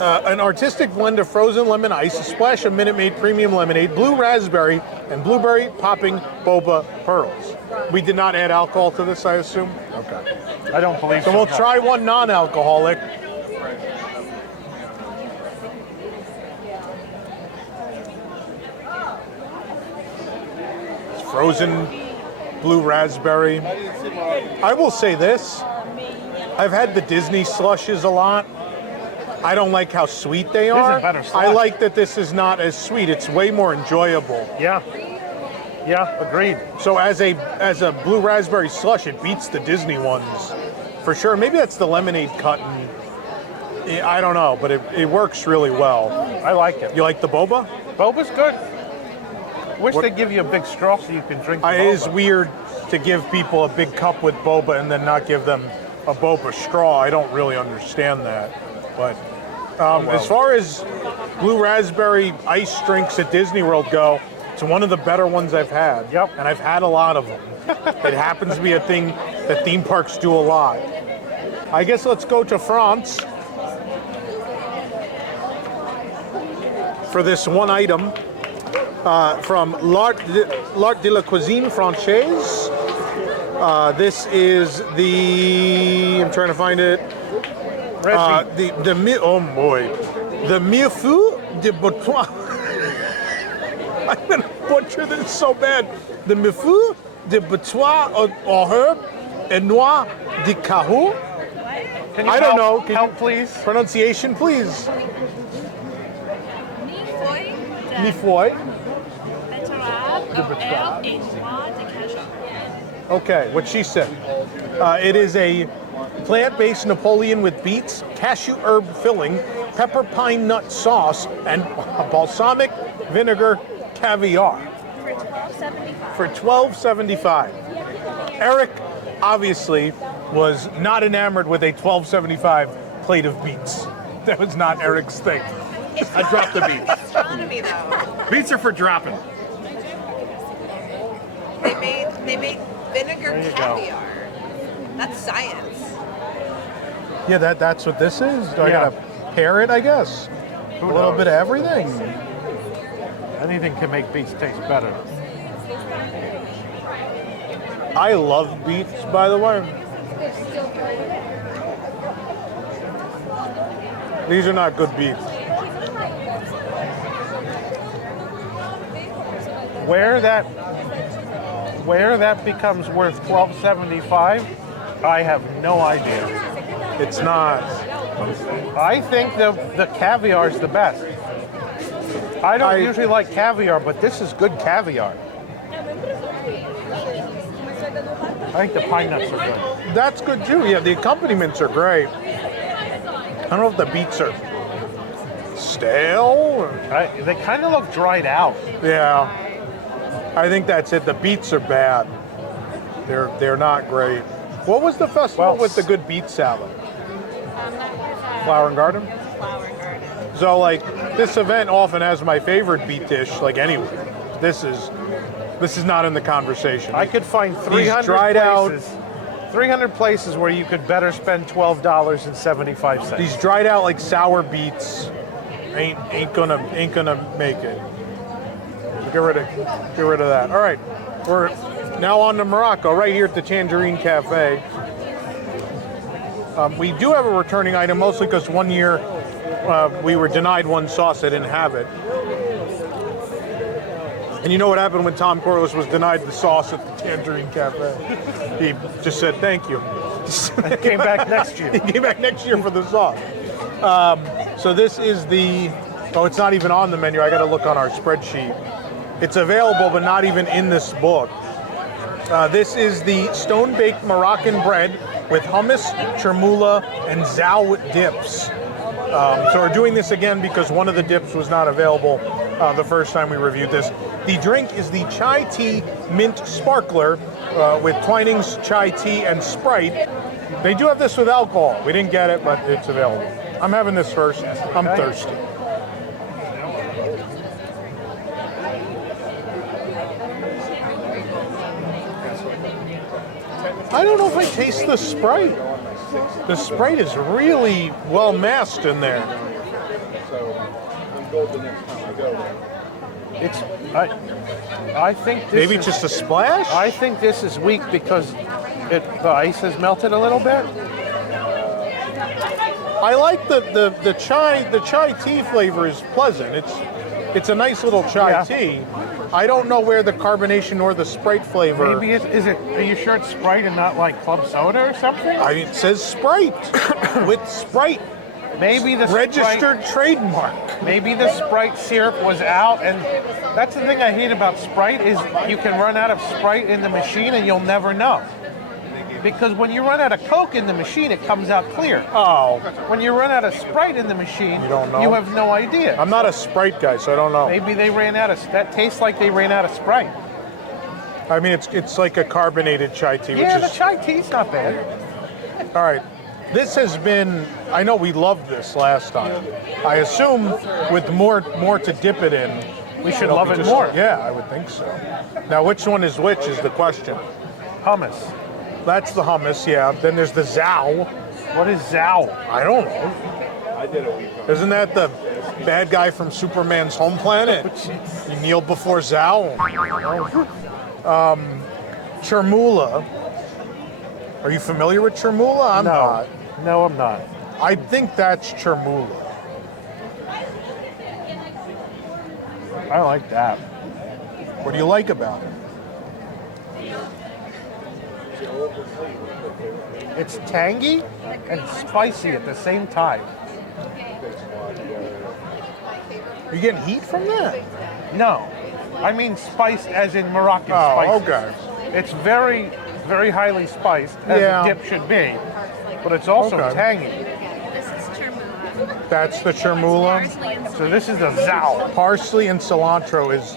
An artistic blend of frozen lemon ice, a splash of Minute Maid premium lemonade, blue raspberry, and blueberry popping boba pearls. We did not add alcohol to this, I assume? Okay. I don't believe So we'll try one non-alcoholic. It's frozen blue raspberry. I will say this. I've had the Disney slushes a lot. I don't like how sweet they are. better slush. I like that this is not as sweet. It's way more enjoyable. Yeah. Yeah, agreed. So as a blue raspberry slush, it beats the Disney ones for sure. Maybe that's the lemonade cut. I don't know, but it works really well. I like it. You like the boba? Boba's good. Wish What- they give you a big straw so you can drink the It boba. is weird to give people a big cup with boba and then not give them a boba straw. I don't really understand that. But as far as blue raspberry ice drinks at Disney World go, it's one of the better ones I've had. Yep. And I've had a lot of them. It happens to be a thing that theme parks do a lot. I guess let's go to France for this one item from L'Art de la Cuisine Francaise. This is I'm trying to find it. The millefeuille de Bourgogne. I'm gonna butcher this so bad. The millefeuille de Bourgogne aux herbes et noix de cajou. Can you I don't know. Can Help, you- please. Pronunciation, please. Millefeuille Millefeuille. de betterave, et noix de cajou. Okay, what she said. It is a plant-based Napoleon with beets, cashew herb filling, pepper pine nut sauce, and balsamic vinegar caviar For $12.75. for $12.75. Eric obviously was not enamored with a $12.75 plate of beets. That was not Eric's thing. I dropped the beats. Astronomy, though. Beats are for dropping. They made vinegar There you go. caviar. That's science. Yeah, that's what this is. Do I Yeah. gotta pair it, I guess? Who A little knows? bit of everything. Anything can make beets taste better. I love beets, by the way. These are not good beets. Where that becomes worth $12.75, I have no idea. It's not. I think the caviar is the best. I don't usually like caviar, but this is good caviar. I think the pine nuts are good. That's good too. Yeah, the accompaniments are great. I don't know if the beets are stale. They kind of look dried out. Yeah, I think that's it. The beets are bad. They're not great. What was the festival with the good beet salad? Flower and Garden? Flower and garden. So like this event often has my favorite beet dish, like anywhere. This is not in the conversation. I could find 300 dried places. 300 places where you could better spend $12.75. These dried out like sour beets ain't gonna make it. Get rid of that. All right, we're now on to Morocco, right here at the Tangierine Cafe. We do have a returning item, mostly because one year we were denied one sauce. I didn't have it. And you know what happened when Tom Corliss was denied the sauce at the Tangierine Cafe? He just said thank you. And came back next year. He came back next year for the sauce. So this is the, it's not even on the menu. I got to look on our spreadsheet. It's available, but not even in this book. This is the stone-baked Moroccan bread with hummus, chermoula, and zao dips. So we're doing this again because one of the dips was not available the first time we reviewed this. The drink is the chai tea mint sparkler with Twinings, chai tea, and Sprite. They do have this with alcohol. We didn't get it, but it's available. I'm having this first. I'm thirsty. I don't know if I taste the Sprite. The Sprite is really well masked in there. I think this Maybe is, just a splash? I think this is weak because the ice has melted a little bit. I like the chai tea flavor is pleasant. It's a nice little chai tea. I don't know where the carbonation or the Sprite flavor. Maybe is it? Are you sure it's Sprite and not like club soda or something? It says Sprite with Sprite. Maybe the registered trademark. Maybe the Sprite syrup was out, and that's the thing I hate about Sprite is you can run out of Sprite in the machine and you'll never know. Because when you run out of Coke in the machine, it comes out clear. Oh. When you run out of Sprite in the machine, you don't know. You have no idea. I'm not a Sprite guy, so I don't know. Maybe they ran out of that. Tastes like they ran out of Sprite. I mean, it's like a carbonated chai tea. Yeah, which is, the chai tea's not bad. All right. This has been, I know we loved this last time. I assume with more to dip it in, we should love it more. Yeah, I would think so. Now, which one is which is the question. Hummus. That's the hummus, yeah. Then there's the zao. What is zao? I don't know. Isn't that the bad guy from Superman's home planet? You kneel before Zao. Chermoula. Are you familiar with chermoula? I'm not. No, I'm not. I think that's chermoula. I like that. What do you like about it? It's tangy and spicy at the same time. Are you getting heat from that? No. I mean spiced as in Moroccan spice. Oh, okay. It's very, very highly spiced, as a dip should be, but it's also tangy. This is chermoula. That's the chermoula. So this is the zao. Parsley and cilantro is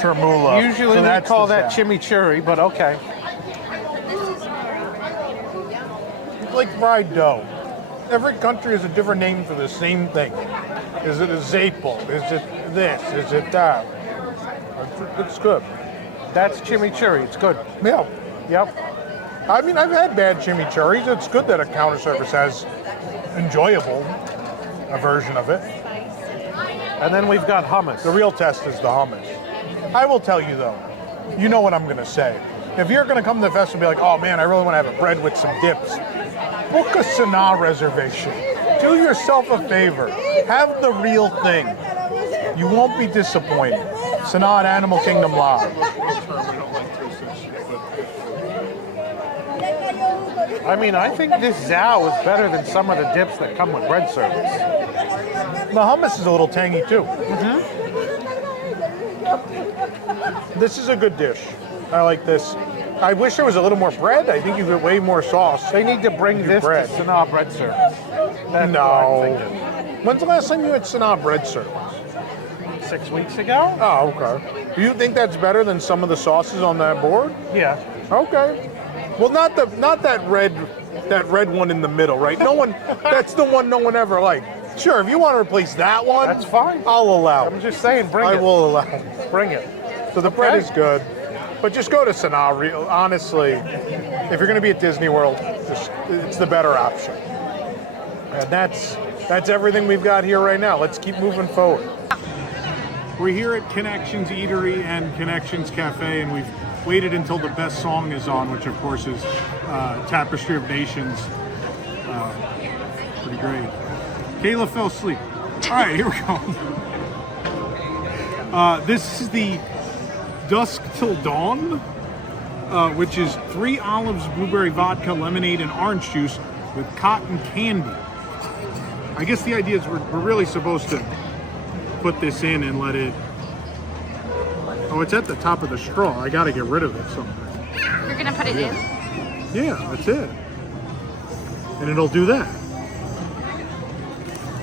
chermoula. Usually So they that's call the that zao. chimichurri, but okay. It's like fried dough. Every country has a different name for the same thing. Is it a zapple? Is it this? Is it that? It's good. That's chimichurri. It's good. Yeah. Yep. I mean, I've had bad chimichurris. It's good that a counter service has enjoyable a version of it. And then we've got hummus. The real test is the hummus. I will tell you though, you know what I'm going to say. If you're going to come to the festival and be like, oh man, I really want to have a bread with some dips, book a Sanaa reservation. Do yourself a favor. Have the real thing. You won't be disappointed. Sanaa at Animal Kingdom Live. I mean, I think this Zao is better than some of the dips that come with bread service. The hummus is a little tangy too. This is a good dish. I like this. I wish there was a little more bread. I think you get way more sauce. They need to bring this bread. to Sanaa bread service. That's what I'm thinking. When's the last time you had Sanaa bread service? 6 weeks ago? Oh, okay. Do you think that's better than some of the sauces on that board? Yeah. Okay. Well, not that red one in the middle, right? No one. That's the one no one ever liked. Sure, if you want to replace that one, That's fine. I'll allow I'm it. just saying, bring I it. will allow it. Bring it. So the bread Okay. is good, but just go to Sanaa. Honestly, if you're going to be at Disney World, it's the better option. And that's everything we've got here right now. Let's keep moving forward. We're here at Connections Eatery and Connections Cafe, and we've waited until the best song is on, which of course is Tapestry of Nations. Pretty great. Kayla fell asleep. All right, here we go. This is the Dusk Till Dawn, which is 3 olives, blueberry vodka, lemonade, and orange juice with cotton candy. I guess the idea is we're really supposed to put this in and let it... Oh, it's at the top of the straw. I got to get rid of it somehow. You're gonna put it in? Yeah, that's it. And it'll do that.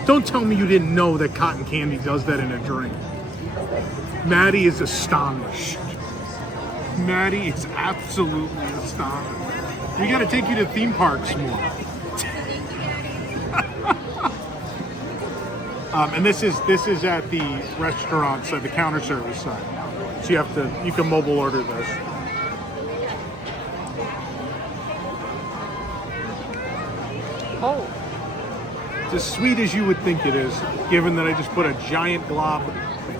Don't tell me you didn't know that cotton candy does that in a drink. Maddie is astonished. Maddie is absolutely astonished. We got to take you to theme parks more. And this is at the restaurant side, the counter service side. So you can mobile order this. Oh. It's as sweet as you would think it is, given that I just put a giant glob of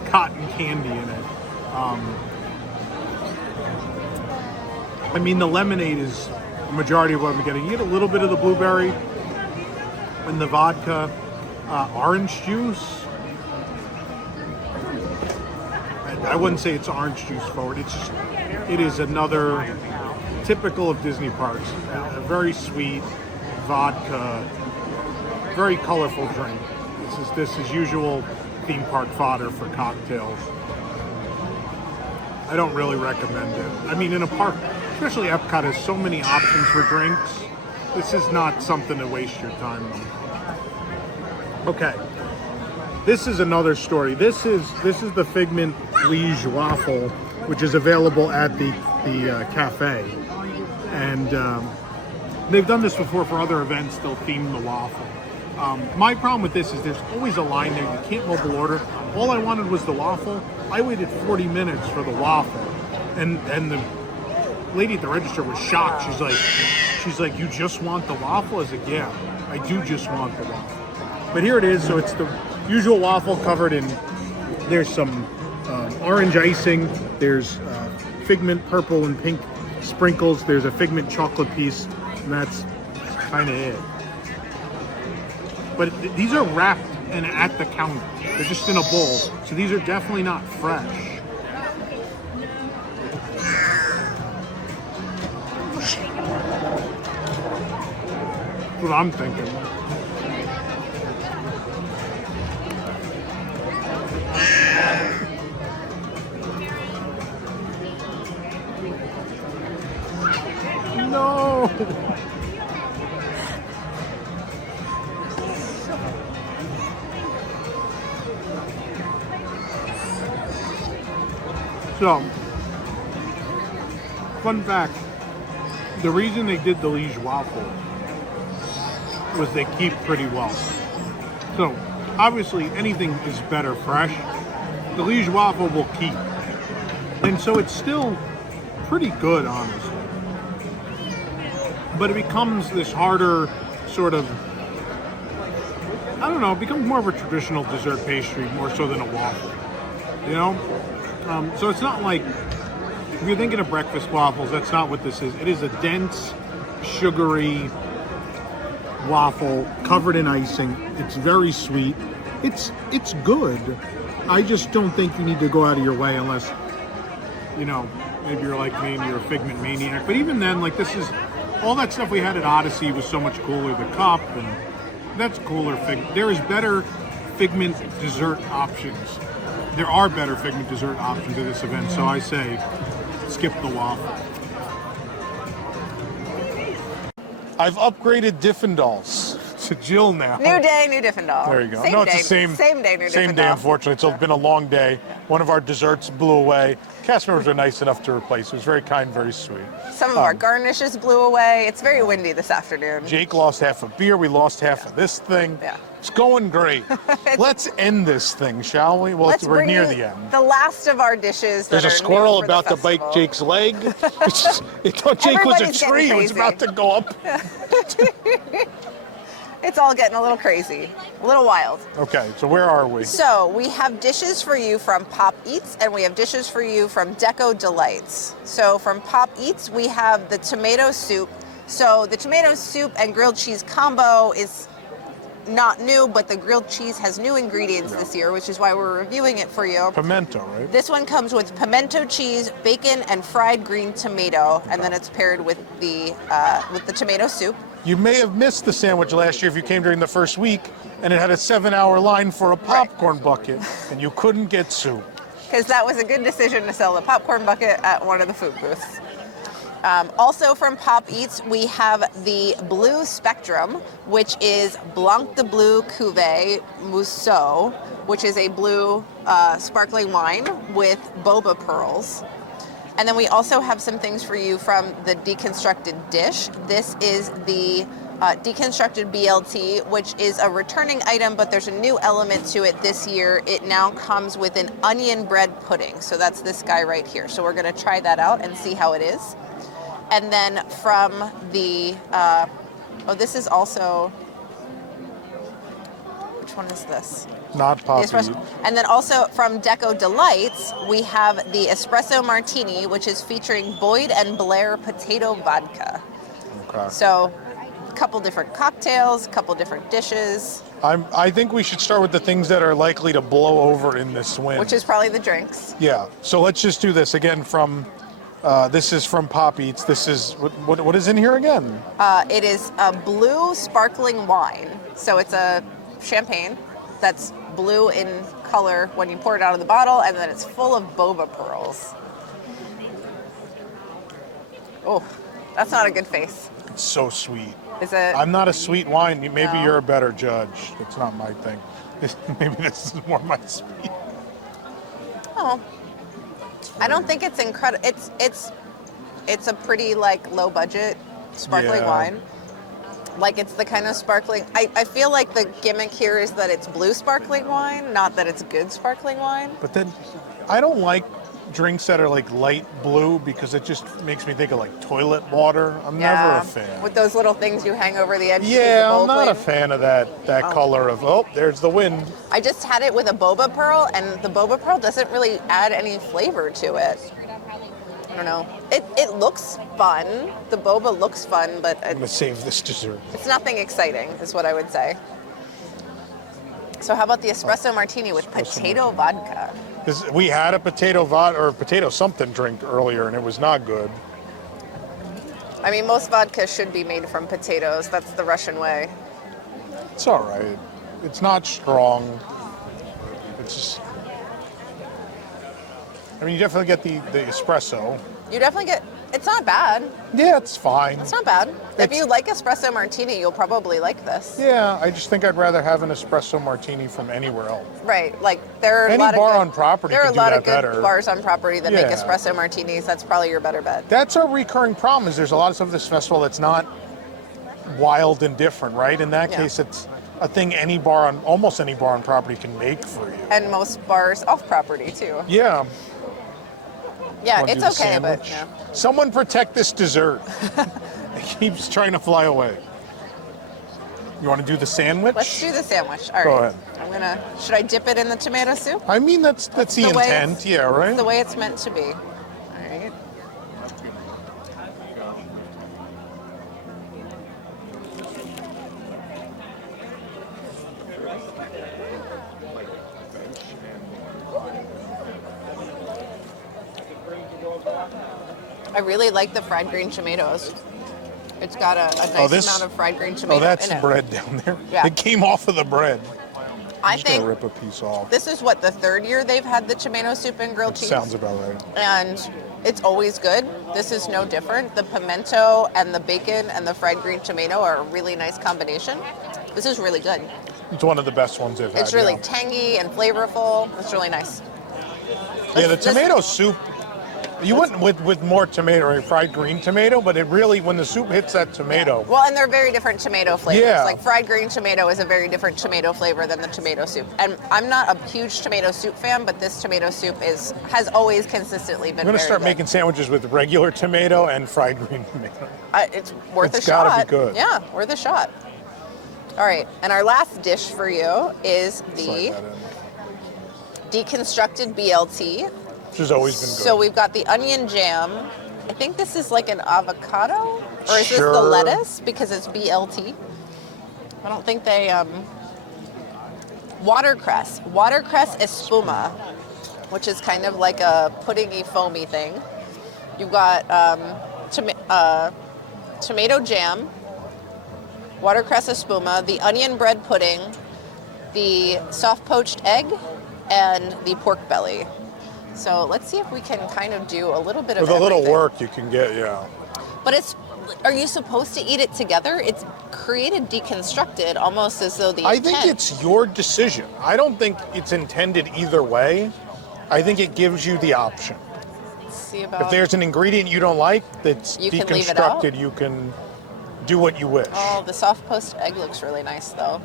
cotton candy in it. I mean, the lemonade is the majority of what I'm getting. You get a little bit of the blueberry and the vodka, orange juice. I wouldn't say it's orange juice forward. It is another typical of Disney parks. A very sweet vodka, very colorful drink. This is usual theme park fodder for cocktails. I don't really recommend it. I mean, in a park, especially Epcot, has so many options for drinks. This is not something to waste your time on. Okay, this is another story. This is the Figment Liege waffle, which is available at the cafe, and they've done this before for other events. They'll theme the waffle. My problem with this is there's always a line there. You can't mobile order. All I wanted was the waffle. I waited 40 minutes for the waffle, and the lady at the register was shocked. She's like, you just want the waffle? I was like, yeah, I do just want the waffle. But here it is. So it's the usual waffle covered in. There's some orange icing. There's Figment purple and pink sprinkles. There's a Figment chocolate piece, and that's kind of it. But these are wrapped and at the counter. They're just in a bowl. So these are definitely not fresh. That's what I'm thinking. No! So, fun fact, the reason they did the Liege waffle was they keep pretty well. So, obviously anything is better fresh. The Liege waffle will keep. And so it's still pretty good, honestly. But it becomes this harder sort of, I don't know, it becomes more of a traditional dessert pastry more so than a waffle, you know? So it's not like, if you're thinking of breakfast waffles, that's not what this is. It is a dense, sugary waffle covered in icing. It's very sweet. It's good. I just don't think you need to go out of your way unless, you know, maybe you're like me and you're a Figment maniac. But even then, like, this is all that stuff we had at Odyssey was so much cooler. The cup, and that's cooler. There is better Figment dessert options. There are better Figment dessert options at this event. So I say, skip the waffle. I've upgraded Dippin' Dolls to Jill now. New day, new Dippin' Doll. There you go. Same No, day, it's the same day, new same Dippin' day, Doll. unfortunately. So it's been a long day. One of our desserts blew away. Cast members are nice enough to replace. It was very kind, very sweet. Some of our garnishes blew away. It's very windy this afternoon. Jake lost half a beer. We lost half of this thing. Yeah. It's going great. Let's end this thing, shall we? Well, Let's we're bring near you the end. the last of our dishes. There's a squirrel about to bite Jake. Jake's leg. It thought Jake was a Everybody's getting tree. It was crazy. about to go up. It's all getting a little crazy, a little wild. Okay, so where are we? So we have dishes for you from Pop Eats, and we have dishes for you from Deco Delights. So from Pop Eats, we have the tomato soup. So the tomato soup and grilled cheese combo is not new, but the grilled cheese has new ingredients this year, which is why we're reviewing it for you. Pimento, right? This one comes with pimento cheese, bacon, and fried green tomato, and then it's paired with the tomato soup. You may have missed the sandwich last year if you came during the first week and it had a 7-hour line for a popcorn bucket and you couldn't get soup. Because that was a good decision to sell the popcorn bucket at one of the food booths. Also from Pop Eats, we have the Blue Spectrum, which is Blanc de Bleu Cuvée Mousseau, which is a blue sparkling wine with boba pearls. And then we also have some things for you from the Deconstructed Dish. This is the Deconstructed BLT, which is a returning item, but there's a new element to it this year. It now comes with an onion bread pudding. So that's this guy right here. So we're gonna try that out and see how it is. And then from the, this is also, which one is this? Not Pop The espresso. Eats. And then also from Deco Delights, we have the Espresso Martini, which is featuring Boyd and Blair potato vodka. Okay. So a couple different cocktails, a couple different dishes, I think we should start with the things that are likely to blow over in this wind. which is probably the drinks. Yeah. So let's just do this again from, this is from Pop Eats. This is, what is in here again? It is a blue sparkling wine. So it's a champagne that's blue in color when you pour it out of the bottle, and then it's full of boba pearls. Oh, that's not a good face. It's so sweet. Is it? I'm not a sweet wine. Maybe No. you're a better judge. It's not my thing. Maybe this is more my speed. Oh, I don't think it's incredible. It's a pretty like low budget sparkling Yeah. wine. Like it's the kind of sparkling. I feel like the gimmick here is that it's blue sparkling wine, not that it's good sparkling wine. But then I don't like drinks that are like light blue because it just makes me think of like toilet water. I'm never a fan. With those little things you hang over the edge. to keep the Yeah, bowl I'm not a clean. fan of that color of, oh, there's the wind. I just had it with a boba pearl, and the boba pearl doesn't really add any flavor to it. I don't know. It looks fun. The boba looks fun, but I'm gonna save this dessert. it's nothing exciting, is what I would say. So how about the espresso martini with potato vodka? We had a potato vodka or potato something drink earlier and it was not good. I mean, most vodka should be made from potatoes. That's the Russian way. It's all right. It's not strong. It's. I mean, you definitely get the espresso. You definitely get. It's not bad. Yeah, it's fine. It's not bad. If It's- you like espresso martini, you'll probably like this. Yeah, I just think I'd rather have an espresso martini from anywhere else. Right. Like there are Any a lot bar of good, on property There are a can do lot that of good better. bars on property that make Yeah. espresso martinis. That's probably your better bet. That's a recurring problem. Is there's a lot of stuff at this festival that's not wild and different, right? In that Yeah. case, it's a thing almost any bar on property can make for you. And most bars off property too. Yeah. Yeah, Wanna it's do the okay, but sandwich? yeah. Someone protect this dessert. It keeps trying to fly away. You want to do the sandwich? Let's do the sandwich. All right. Go ahead. I'm gonna. Should I dip it in the tomato soup? I mean, that's the the way intent, it's- yeah, right? It's the way it's meant to be. All right. I really like the fried green tomatoes. It's got a nice amount of fried green tomato Oh, that's in it. bread down there. Yeah. It came off of the bread. I I'm just gonna think rip a piece off. this is what, the third year they've had the tomato soup and grilled cheese? Sounds about right. And it's always good. This is no different. The pimento and the bacon and the fried green tomato are a really nice combination. This is really good. It's one of the best ones they've had. It's really yeah. tangy and flavorful. It's really nice. Yeah, the tomato soup, you wouldn't with more tomato or fried green tomato, but it really, when the soup hits that tomato. Well, and they're very different tomato flavors. Yeah. Like fried green tomato is a very different tomato flavor than the tomato soup. And I'm not a huge tomato soup fan, but this tomato soup has always consistently been I'm going to very start good. making sandwiches with regular tomato and fried green tomato. It's worth It's a shot. gotta be good. Yeah, worth a shot. All right, and our last dish for you is the Slide that in. deconstructed BLT. Which has always been good. So we've got the onion jam. I think this is like an avocado, or is this the Sure. lettuce because it's BLT? I don't think they watercress espuma, which is kind of like a puddingy, foamy thing. You've got tomato jam, watercress espuma, the onion bread pudding, the soft poached egg, and the pork belly. So let's see if we can kind of do a little bit of With a little everything. work you can get, yeah. But are you supposed to eat it together? It's created deconstructed almost as though the I intent. think it's your decision. I don't think it's intended either way. I think it gives you the option. Let's see about If there's an ingredient you don't like that's You can leave it out? deconstructed, you can do what you wish. Oh, the soft poached egg looks really nice though.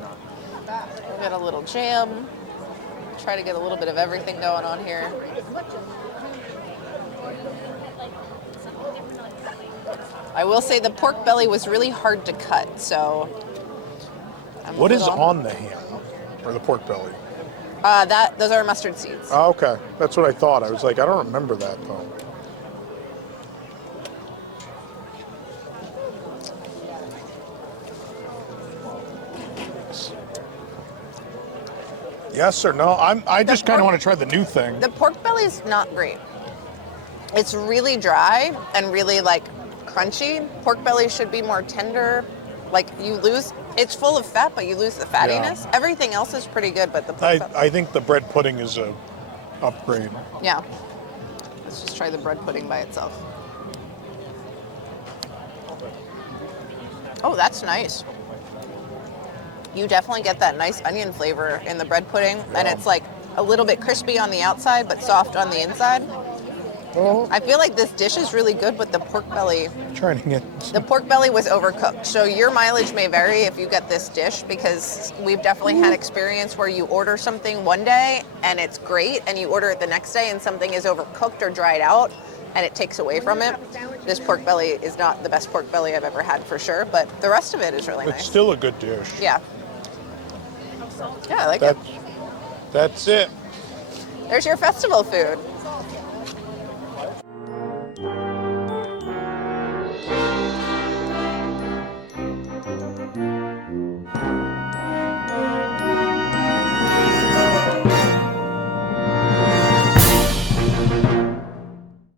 We've got a little jam. Try to get a little bit of everything going on here. I will say the pork belly was really hard to cut, so. What is on the ham or the pork belly? Those are mustard seeds. Oh, okay, that's what I thought. I was like, I don't remember that though. Yes or no? I just kind of want to try the new thing. The pork belly's not great. It's really dry and really like crunchy. Pork belly should be more tender. Like it's full of fat, but you lose the fattiness. Yeah. Everything else is pretty good, but the pork belly. I think the bread pudding is a upgrade. Yeah. Let's just try the bread pudding by itself. Oh, that's nice. You definitely get that nice onion flavor in the bread pudding, and it's like a little bit crispy on the outside, but soft on the inside. Oh, I feel like this dish is really good, but the pork belly trying to get. The pork belly was overcooked, so your mileage may vary if you get this dish, because we've definitely had experience where you order something one day and it's great, and you order it the next day and something is overcooked or dried out and it takes away from it. This pork belly is not the best pork belly I've ever had for sure, but the rest of it is really It's nice. still a good dish. Yeah. Yeah, I like it. That's it. There's your festival food.